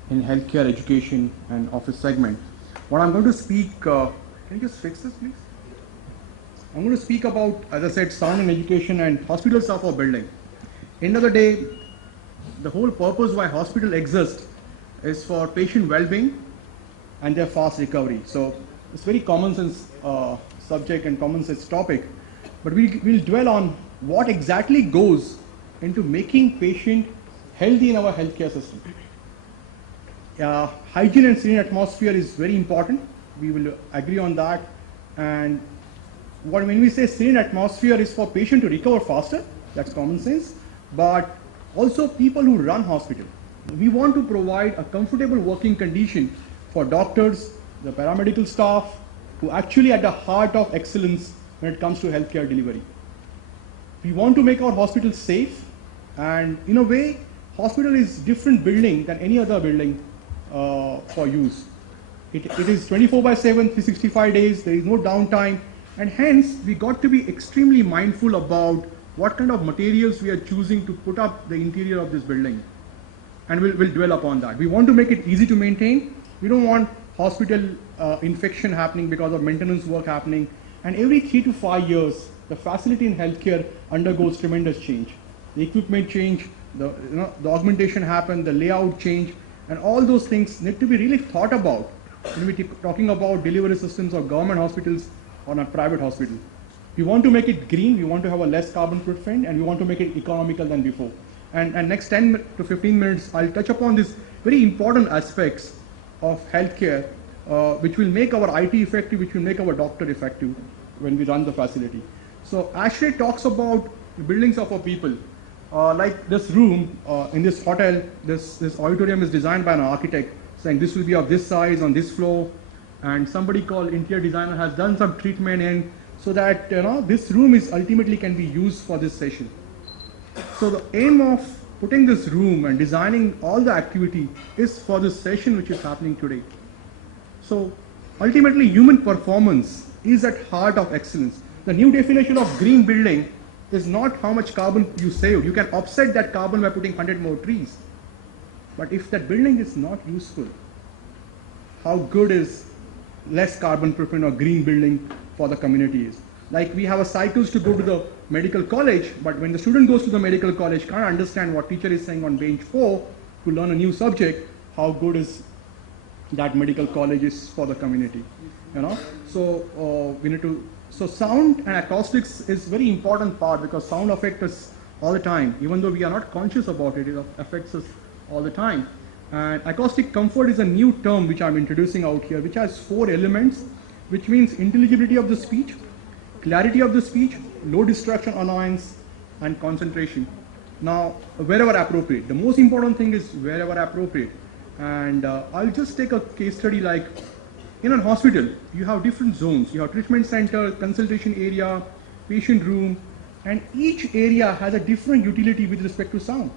in healthcare, education, and office segment. What I'm going to speak, can you just fix this, please? I'm going to speak about, as I said, sound in education and hospitals are for building. End of the day, the whole purpose why hospital exists is for patient well-being and their fast recovery. So it's very common sense subject and common sense topic, but we'll dwell on what exactly goes into making patient healthy in our healthcare system. Hygiene and serene atmosphere is very important. We will agree on that. And when we say serene atmosphere is for patient to recover faster, that's common sense, but also people who run hospital. We want to provide a comfortable working condition for doctors, the paramedical staff, who actually at the heart of excellence when it comes to healthcare delivery. We want to make our hospitals safe, and in a way, hospital is different building than any other building for use. It is 24/7, 365 days, there is no downtime, and hence we got to be extremely mindful about what kind of materials we are choosing to put up the interior of this building. And we'll dwell upon that. We want to make it easy to maintain. We don't want hospital infection happening because of maintenance work happening. And every 3 to 5 years, the facility in healthcare undergoes tremendous change. The equipment change, the augmentation happen, the layout change, and all those things need to be really thought about when we're talking about delivery systems of government hospitals or a private hospital. We want to make it green, we want to have a less carbon footprint, and we want to make it economical than before. And next 10 to 15 minutes, I'll touch upon these very important aspects of healthcare, which will make our IT effective, which will make our doctor effective when we run the facility. So Ashley talks about the buildings of our people. Like this room in this hotel, this auditorium is designed by an architect, saying this will be of this size on this floor, and somebody called interior designer has done some treatment in so that this room is ultimately can be used for this session. So the aim of putting this room and designing all the activity is for this session which is happening today. So ultimately human performance is at heart of excellence. The new definition of green building is not how much carbon you save. You can offset that carbon by putting 100 more trees. But if that building is not useful, how good is less carbon footprint or green building for the community is? Like we have a cycles to go to the medical college, but when the student goes to the medical college, can't understand what teacher is saying on bench 4 to learn a new subject, how good is that medical college is for the community, So we need to, so sound and acoustics is very important part because sound affects us all the time. Even though we are not conscious about it, it affects us all the time. And acoustic comfort is a new term which I'm introducing out here, which has 4 elements, which means intelligibility of the speech, clarity of the speech, low distraction annoyance, and concentration. Now, wherever appropriate. The most important thing is wherever appropriate. And I'll just take a case study like in a hospital, you have different zones. You have treatment center, consultation area, patient room, and each area has a different utility with respect to sound.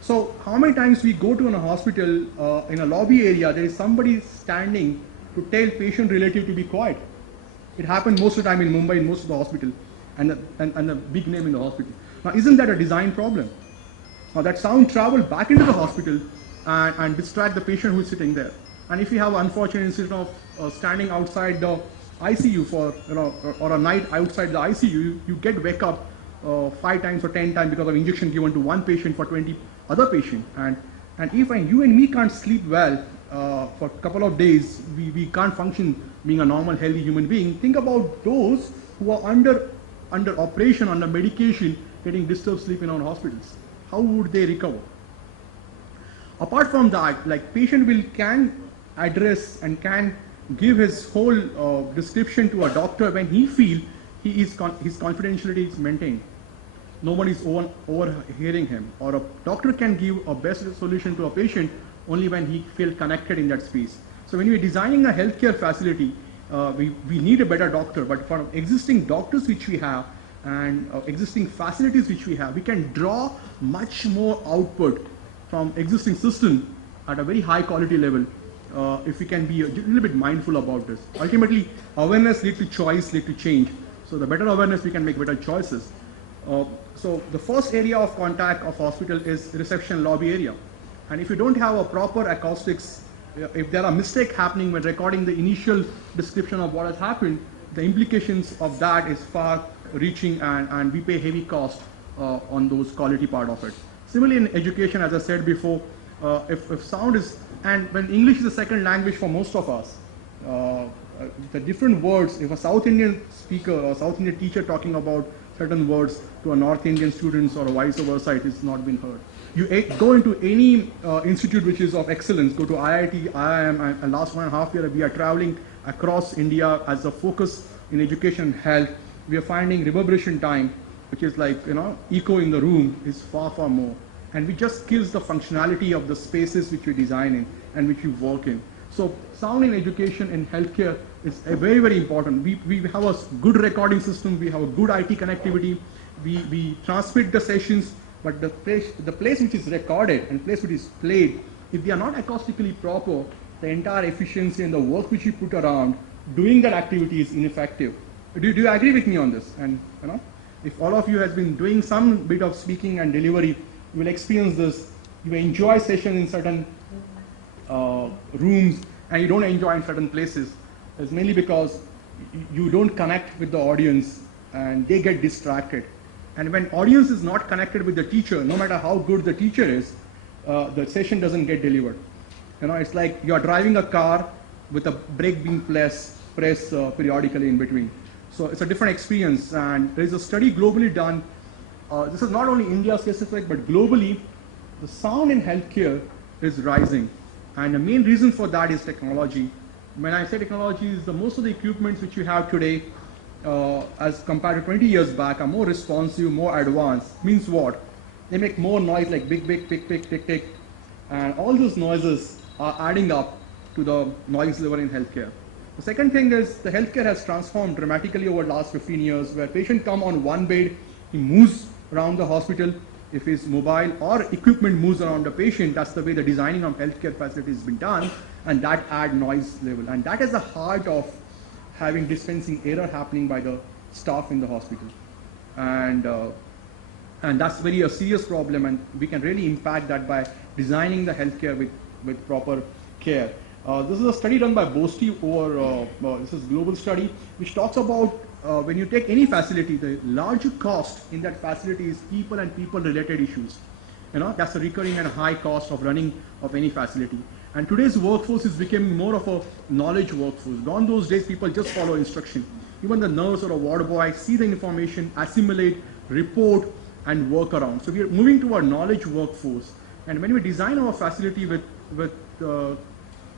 So how many times we go to a hospital in a lobby area, there is somebody standing to tell patient relative to be quiet. It happens most of the time in Mumbai, in most of the hospital, and a big name in the hospital. Now, isn't that a design problem? Now, that sound travel back into the hospital and distract the patient who is sitting there. And if you have an unfortunate incident of standing outside the ICU for or a night outside the ICU, you get wake up 5 times or 10 times because of injection given to one patient for 20 other patients. And if you and me can't sleep well for a couple of days, we can't function being a normal, healthy human being. Think about those who are under operation, under medication, getting disturbed sleep in our hospitals. How would they recover? Apart from that, like patient can address and can give his whole description to a doctor when he feel his confidentiality is maintained. Nobody is overhearing him, or a doctor can give a best solution to a patient only when he feels connected in that space. So when we are designing a healthcare facility, we need a better doctor, but for existing doctors which we have and existing facilities which we have, we can draw much more output from existing system at a very high quality level if we can be a little bit mindful about this. Ultimately, awareness leads to choice, leads to change. So the better awareness, we can make better choices. So the first area of contact of hospital is reception lobby area. And if you don't have a proper acoustics, if there are mistakes happening when recording the initial description of what has happened, the implications of that is far reaching, and we pay heavy cost on those quality part of it. Similarly in education, as I said before, if sound is, and when English is a second language for most of us, the different words, if a South Indian speaker or South Indian teacher talking about certain words to a North Indian students or vice versa, it is not been heard. You go into any institute which is of excellence, go to IIT, IIM, and last 1.5 years we are traveling across India as a focus in education and health. We are finding reverberation time, which is like, echo in the room is far, far more. And we just kills the functionality of the spaces which we design in and which we work in. So sound in education and healthcare is very, very important. We have a good recording system, we have a good IT connectivity, we transmit the sessions, but the place which is recorded and place which is played, if they are not acoustically proper, the entire efficiency and the work which you put around doing that activity is ineffective. Do you agree with me on this? And if all of you has been doing some bit of speaking and delivery, you will experience this. You enjoy session in certain rooms and you don't enjoy in certain places. It's mainly because you don't connect with the audience and they get distracted. And when audience is not connected with the teacher, no matter how good the teacher is, the session doesn't get delivered. It's like you're driving a car with a brake being pressed periodically in between. So it's a different experience, and there is a study globally done. This is not only India specific, but globally, the sound in healthcare is rising. And the main reason for that is technology. When I say technology, is most of the equipments which you have today, as compared to 20 years back, are more responsive, more advanced. Means what? They make more noise, like big, big, tick, tick, tick, tick. And all those noises are adding up to the noise level in healthcare. The second thing is the healthcare has transformed dramatically over the last 15 years, where patient come on one bed, he moves around the hospital. If his mobile or equipment moves around the patient, that's the way the designing of healthcare facilities has been done, and that add noise level. And that is the heart of having dispensing error happening by the staff in the hospital. And that's very a serious problem, and we can really impact that by designing the healthcare with proper care. This is a study done by Bosti this is a global study, which talks about when you take any facility, the larger cost in that facility is people and people related issues. That's a recurring and high cost of running of any facility. And today's workforce is becoming more of a knowledge workforce. Gone those days, people just follow instruction. Even the nurse or a ward boy see the information, assimilate, report, and work around. So we are moving to our knowledge workforce. And when we design our facility with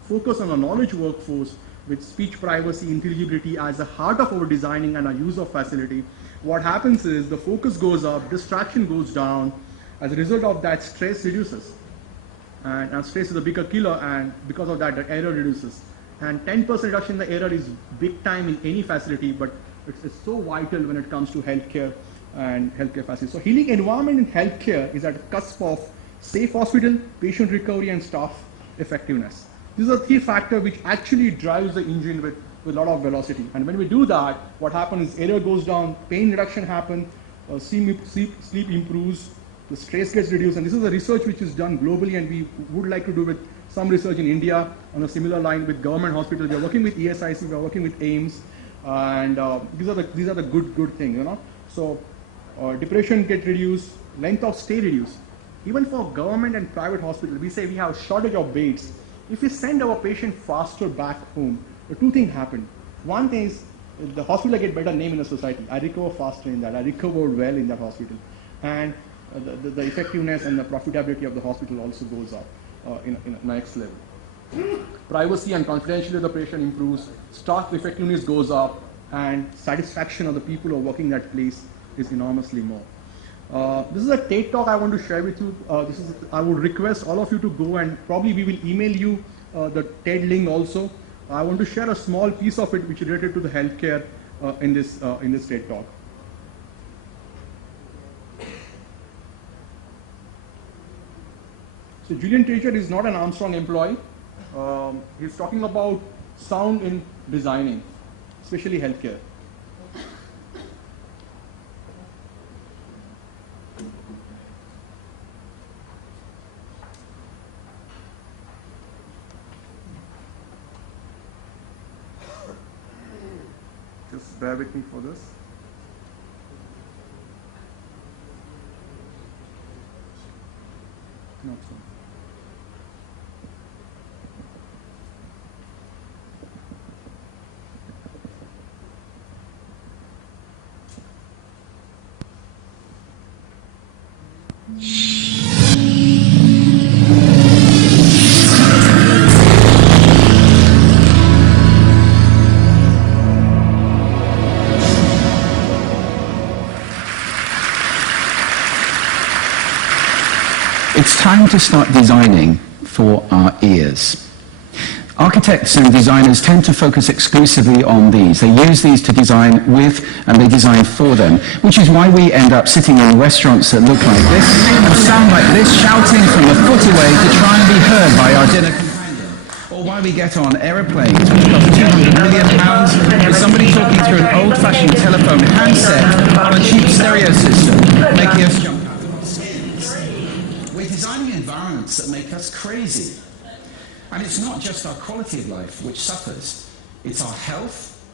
focus on a knowledge workforce, with speech privacy, intelligibility as the heart of our designing and our use of facility, what happens is the focus goes up, distraction goes down. As a result of that, stress reduces. And stress is a bigger killer, and because of that, the error reduces. And 10% reduction in the error is big time in any facility, but it's so vital when it comes to healthcare and healthcare facilities. So healing environment in healthcare is at the cusp of safe hospital, patient recovery, and staff effectiveness. These are three factors which actually drives the engine with a lot of velocity. And when we do that, what happens is error goes down, pain reduction happens, sleep improves, the stress gets reduced. And this is a research which is done globally, and we would like to do with some research in India on a similar line with government hospitals. We are working with ESIC, we are working with AIMS, and these are the good things. So depression gets reduced, length of stay reduced. Even for government and private hospitals, we say we have a shortage of beds. If we send our patient faster back home, the two things happen. One thing is the hospital get better name in the society. I recover faster in that. I recovered well in that hospital. And the effectiveness and the profitability of the hospital also goes up in next level. Privacy and confidentiality of the patient improves. Staff effectiveness goes up, and satisfaction of the people who are working that place is enormously more. This is a TED talk I want to share with you. I would request all of you to go, and probably we will email you the TED link also. I want to share a small piece of it which is related to the healthcare in this TED talk. So Julian Treasure is not an Armstrong employee. He's talking about sound in designing, especially healthcare. bear with me for this. Not so. It's time to start designing for our ears. Architects and designers tend to focus exclusively on these. They use these to design with and they design for them, which is why we end up sitting in restaurants that look like this or sound like this, shouting from a foot away to try and be heard by our dinner companion. Or why we get on aeroplanes which cost £200 million with somebody talking through an old-fashioned telephone handset on a cheap stereo system, making us jump out of our skins. We're designing environments that make us crazy. And it's not just our quality of life which suffers, it's our health,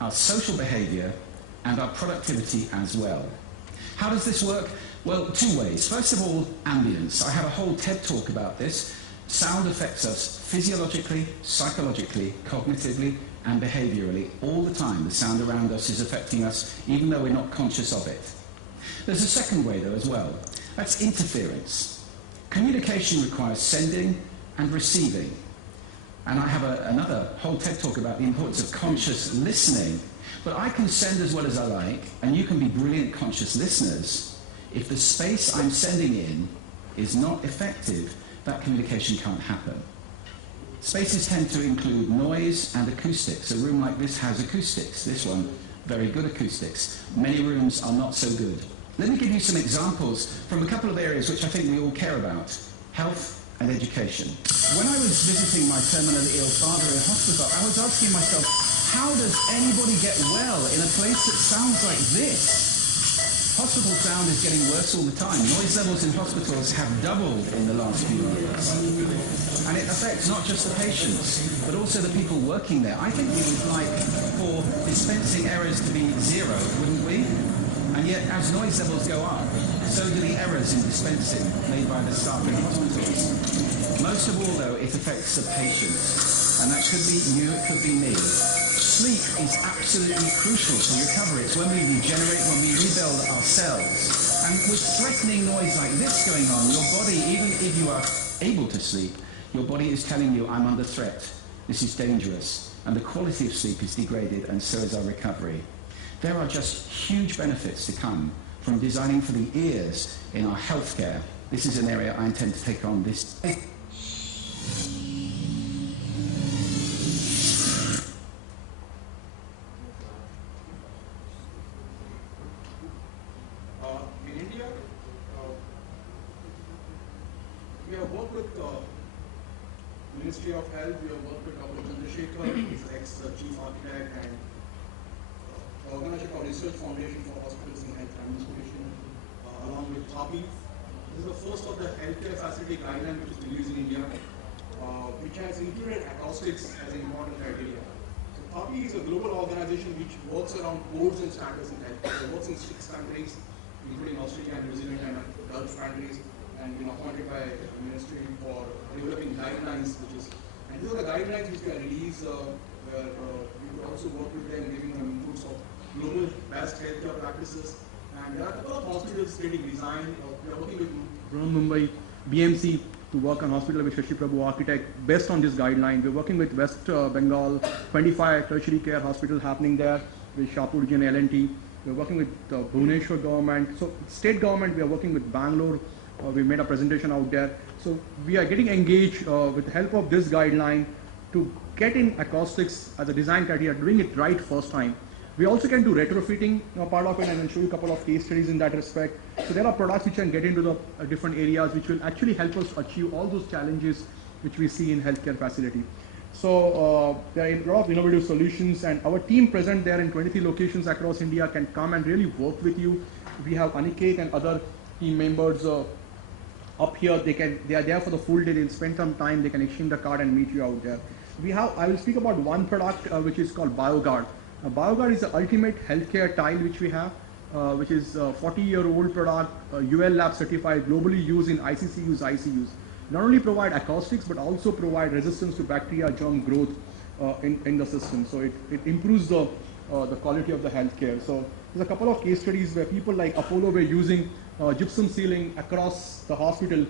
our social behavior, and our productivity as well. How does this work? Well, two ways. First of all, ambience. I have a whole TED talk about this. Sound affects us physiologically, psychologically, cognitively, and behaviorally all the time. The sound around us is affecting us even though we're not conscious of it. There's a second way though as well. That's interference. Communication requires sending and receiving. And I have another whole TED talk about the importance of conscious listening. But I can send as well as I like, and you can be brilliant conscious listeners. If the space I'm sending in is not effective, that communication can't happen. Spaces tend to include noise and acoustics. A room like this has acoustics. This one, very good acoustics. Many rooms are not so good. Let me give you some examples from a couple of areas which I think we all care about. Health and education. When I was visiting my terminally ill father in hospital, I was asking myself, how does anybody get well in a place that sounds like this? Hospital sound is getting worse all the time. Noise levels in hospitals have doubled in the last few years. And it affects not just the patients, but also the people working there. I think we would like for dispensing errors to be zero, wouldn't we? And yet, as noise levels go up, so do the errors in dispensing made by the staff in hospitals. Most of all, though, it affects the patients. And that could be you, it could be me. Sleep is absolutely crucial for recovery. It's when we regenerate, when we rebuild our cells. And with threatening noise like this going on, your body, even if you are able to sleep, your body is telling you, I'm under threat. This is dangerous. And the quality of sleep is degraded, and so is our recovery. There are just huge benefits to come from designing for the ears in our healthcare. This is an area I intend to take on this. In India, we have worked with Ministry of Health, we have worked with Dr. Chandrasekhar, who is ex-chief architect, and the organization called Research Foundation for Hospitals and Health Administration, along with TAPI. This is the first of the healthcare facility guideline which is released in India, which has included acoustics as an important criteria. So TAPI is a global organization which works around codes and standards in healthcare. It works in 6 countries, including Australia and New Zealand and Gulf countries, and been appointed by the ministry for developing guidelines, and these are the guidelines which we are released, where we could also work with them, giving them inputs of global best healthcare practices. And there are a couple of hospitals getting designed. We are working with Mumbai BMC to work on hospital with Shashi Prabhu Architect based on this guideline. We're working with West Bengal, 25 tertiary care hospitals happening there with Shapurji and L&T. We're working with Bhubaneswar government. So state government, we are working with Bangalore. We made a presentation out there. So we are getting engaged with the help of this guideline to get in acoustics as a design criteria, doing it right first time. We also can do retrofitting part of it, and I'll show you a couple of case studies in that respect. So there are products which can get into the different areas which will actually help us achieve all those challenges which we see in healthcare facility. So there are a lot of innovative solutions, and our team present there in 23 locations across India can come and really work with you. We have Aniket and other team members up here. They are there for the full day. They'll spend some time. They can exchange the card and meet you out there. I will speak about one product which is called BioGuard. BioGuard is the ultimate healthcare tile which we have, which is a 40-year-old product, UL Lab certified, globally used in ICUs. Not only provide acoustics, but also provide resistance to bacteria, germ growth in the system. So it improves the quality of the healthcare. So there's a couple of case studies where people like Apollo were using gypsum ceiling across the hospital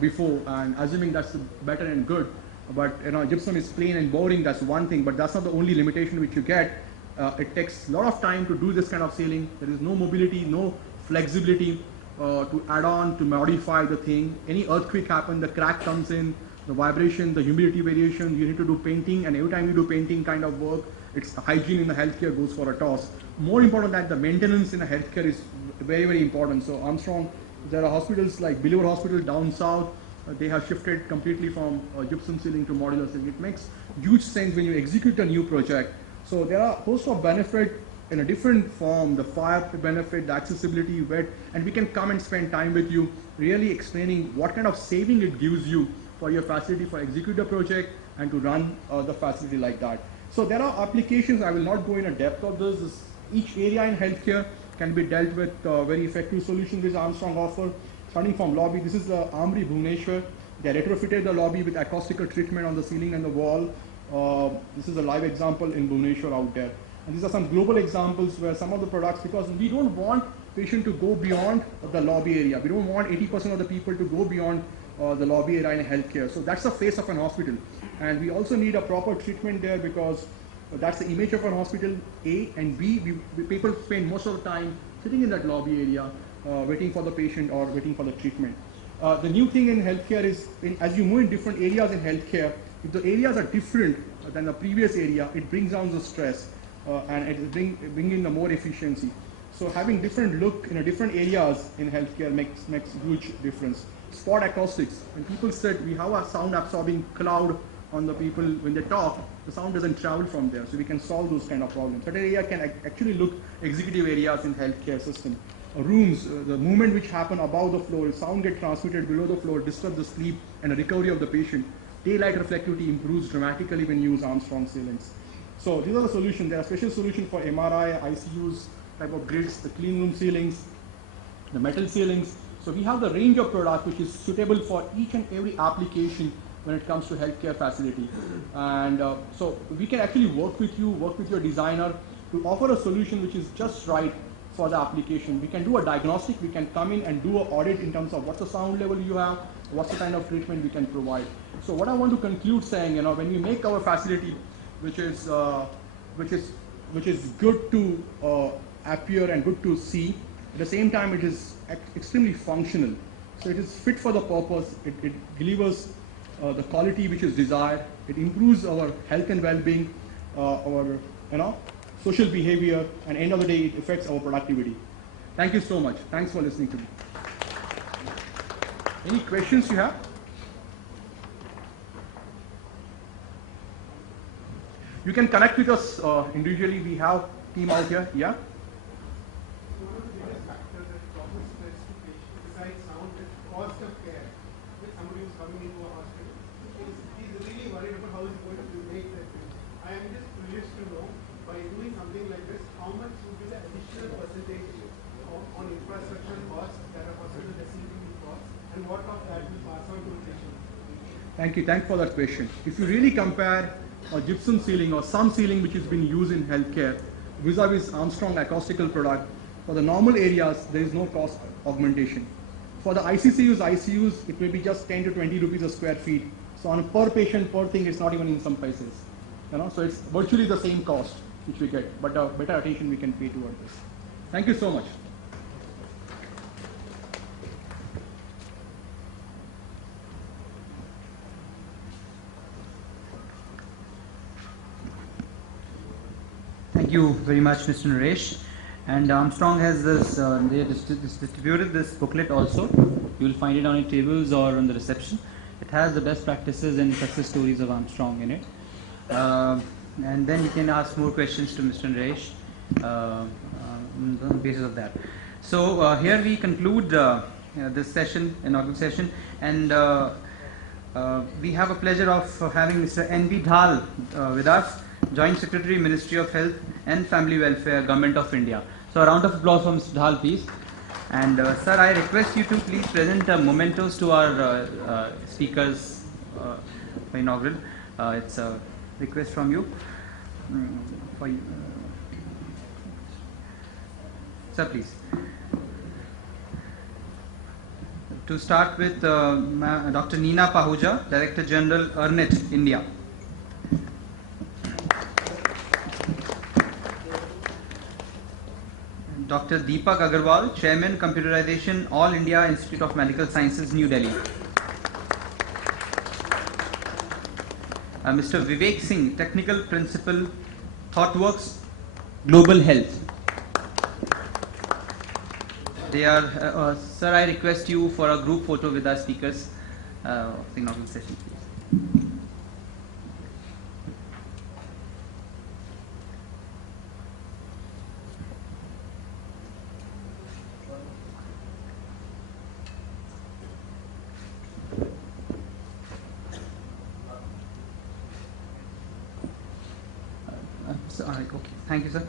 before, and assuming that's better and good. But gypsum is plain and boring, that's one thing, but that's not the only limitation which you get. It takes a lot of time to do this kind of ceiling. There is no mobility, no flexibility to add on, to modify the thing. Any earthquake happens, the crack comes in, the vibration, the humidity variation, you need to do painting, and every time you do painting kind of work, it's hygiene in the healthcare goes for a toss. More important than the maintenance in the healthcare is very, very important. So Armstrong, there are hospitals like Believer Hospital down south, they have shifted completely from gypsum ceiling to modular ceiling. It makes huge sense when you execute a new project. So there are a host of benefit in a different form, the fire benefit, the accessibility, wet, and we can come and spend time with you really explaining what kind of saving it gives you for your facility for execute the project and to run the facility like that. So there are applications, I will not go in a depth of this. Each area in healthcare can be dealt with very effective solutions which Armstrong offer. Starting from lobby, this is the Armory Bhubaneswar. They retrofitted the lobby with acoustical treatment on the ceiling and the wall. This is a live example in Bhubaneswar out there. And these are some global examples where some of the products, because we don't want patient to go beyond the lobby area. We don't want 80% of the people to go beyond the lobby area in healthcare. So that's the face of an hospital. And we also need a proper treatment there because that's the image of an hospital, A, and B, people spend most of the time sitting in that lobby area waiting for the patient or waiting for the treatment. The new thing in healthcare is, as you move in different areas in healthcare, if the areas are different than the previous area, it brings down the stress and it bring in the more efficiency. So having different look in different areas in healthcare makes huge difference. Spot acoustics. When people said we have a sound absorbing cloud on the people when they talk, the sound doesn't travel from there. So we can solve those kind of problems. Certain area can actually look executive areas in healthcare system. Rooms, the movement which happen above the floor, sound get transmitted below the floor, disturb the sleep and the recovery of the patient. Daylight reflectivity improves dramatically when you use Armstrong ceilings. So these are the solutions. There are special solutions for MRI, ICUs, type of grids, the clean room ceilings, the metal ceilings. So we have the range of product which is suitable for each and every application when it comes to healthcare facility. And so we can actually work with you, work with your designer to offer a solution which is just right for the application. We can do a diagnostic, we can come in and do an audit in terms of what's the sound level you have, what's the kind of treatment we can provide. So what I want to conclude saying, when we make our facility, which is good to appear and good to see, at the same time it is extremely functional. So it is fit for the purpose, it delivers the quality which is desired, it improves our health and well-being, our social behavior, and end of the day it affects our productivity. Thank you so much. Thanks for listening to me. Any questions you have? You can connect with us individually. We have team out here. Yeah? One of the biggest factors that causes stress to patients besides sound is cost of care. With somebody who's coming into a hospital, he's really worried about how he's going to make that thing. I am just curious to know, by doing something like this, how much would be the additional percentage on infrastructure costs that a hospital receiving costs, and what of that will pass on to the patient? Thank you. Thanks for that question. If you really compare a gypsum ceiling or some ceiling which has been used in healthcare vis-a-vis Armstrong acoustical product, for the normal areas there is no cost augmentation. For the ICUs, it may be just 10 to 20 rupees a square feet. So on a per patient, per thing, it's not even in some places. So it's virtually the same cost which we get, but better attention we can pay toward this. Thank you so much. Thank you very much, Mr. Naresh. And Armstrong has this, they distributed this booklet also. You will find it on your tables or on the reception. It has the best practices and success stories of Armstrong in it. And then you can ask more questions to Mr. Naresh on the basis of that. So here we conclude this session, inaugural session, and we have a pleasure of having Mr. N.B. Dhal with us, Joint Secretary, Ministry of Health and Family Welfare, Government of India. So a round of applause for Mr. Dhal, please. And sir, I request you to please present mementos to our speakers for inaugural. It's a request from you. For you. Sir, please. To start with Dr. Neena Pahuja, Director General, EARNET, India. Dr. Deepak Agarwal, Chairman, Computerization, All India Institute of Medical Sciences, New Delhi. Mr. Vivek Singh, Technical Principal, ThoughtWorks, Global Health. They are, sir, I request you for a group photo with our speakers of the inaugural session, please. Okay, thank you, sir.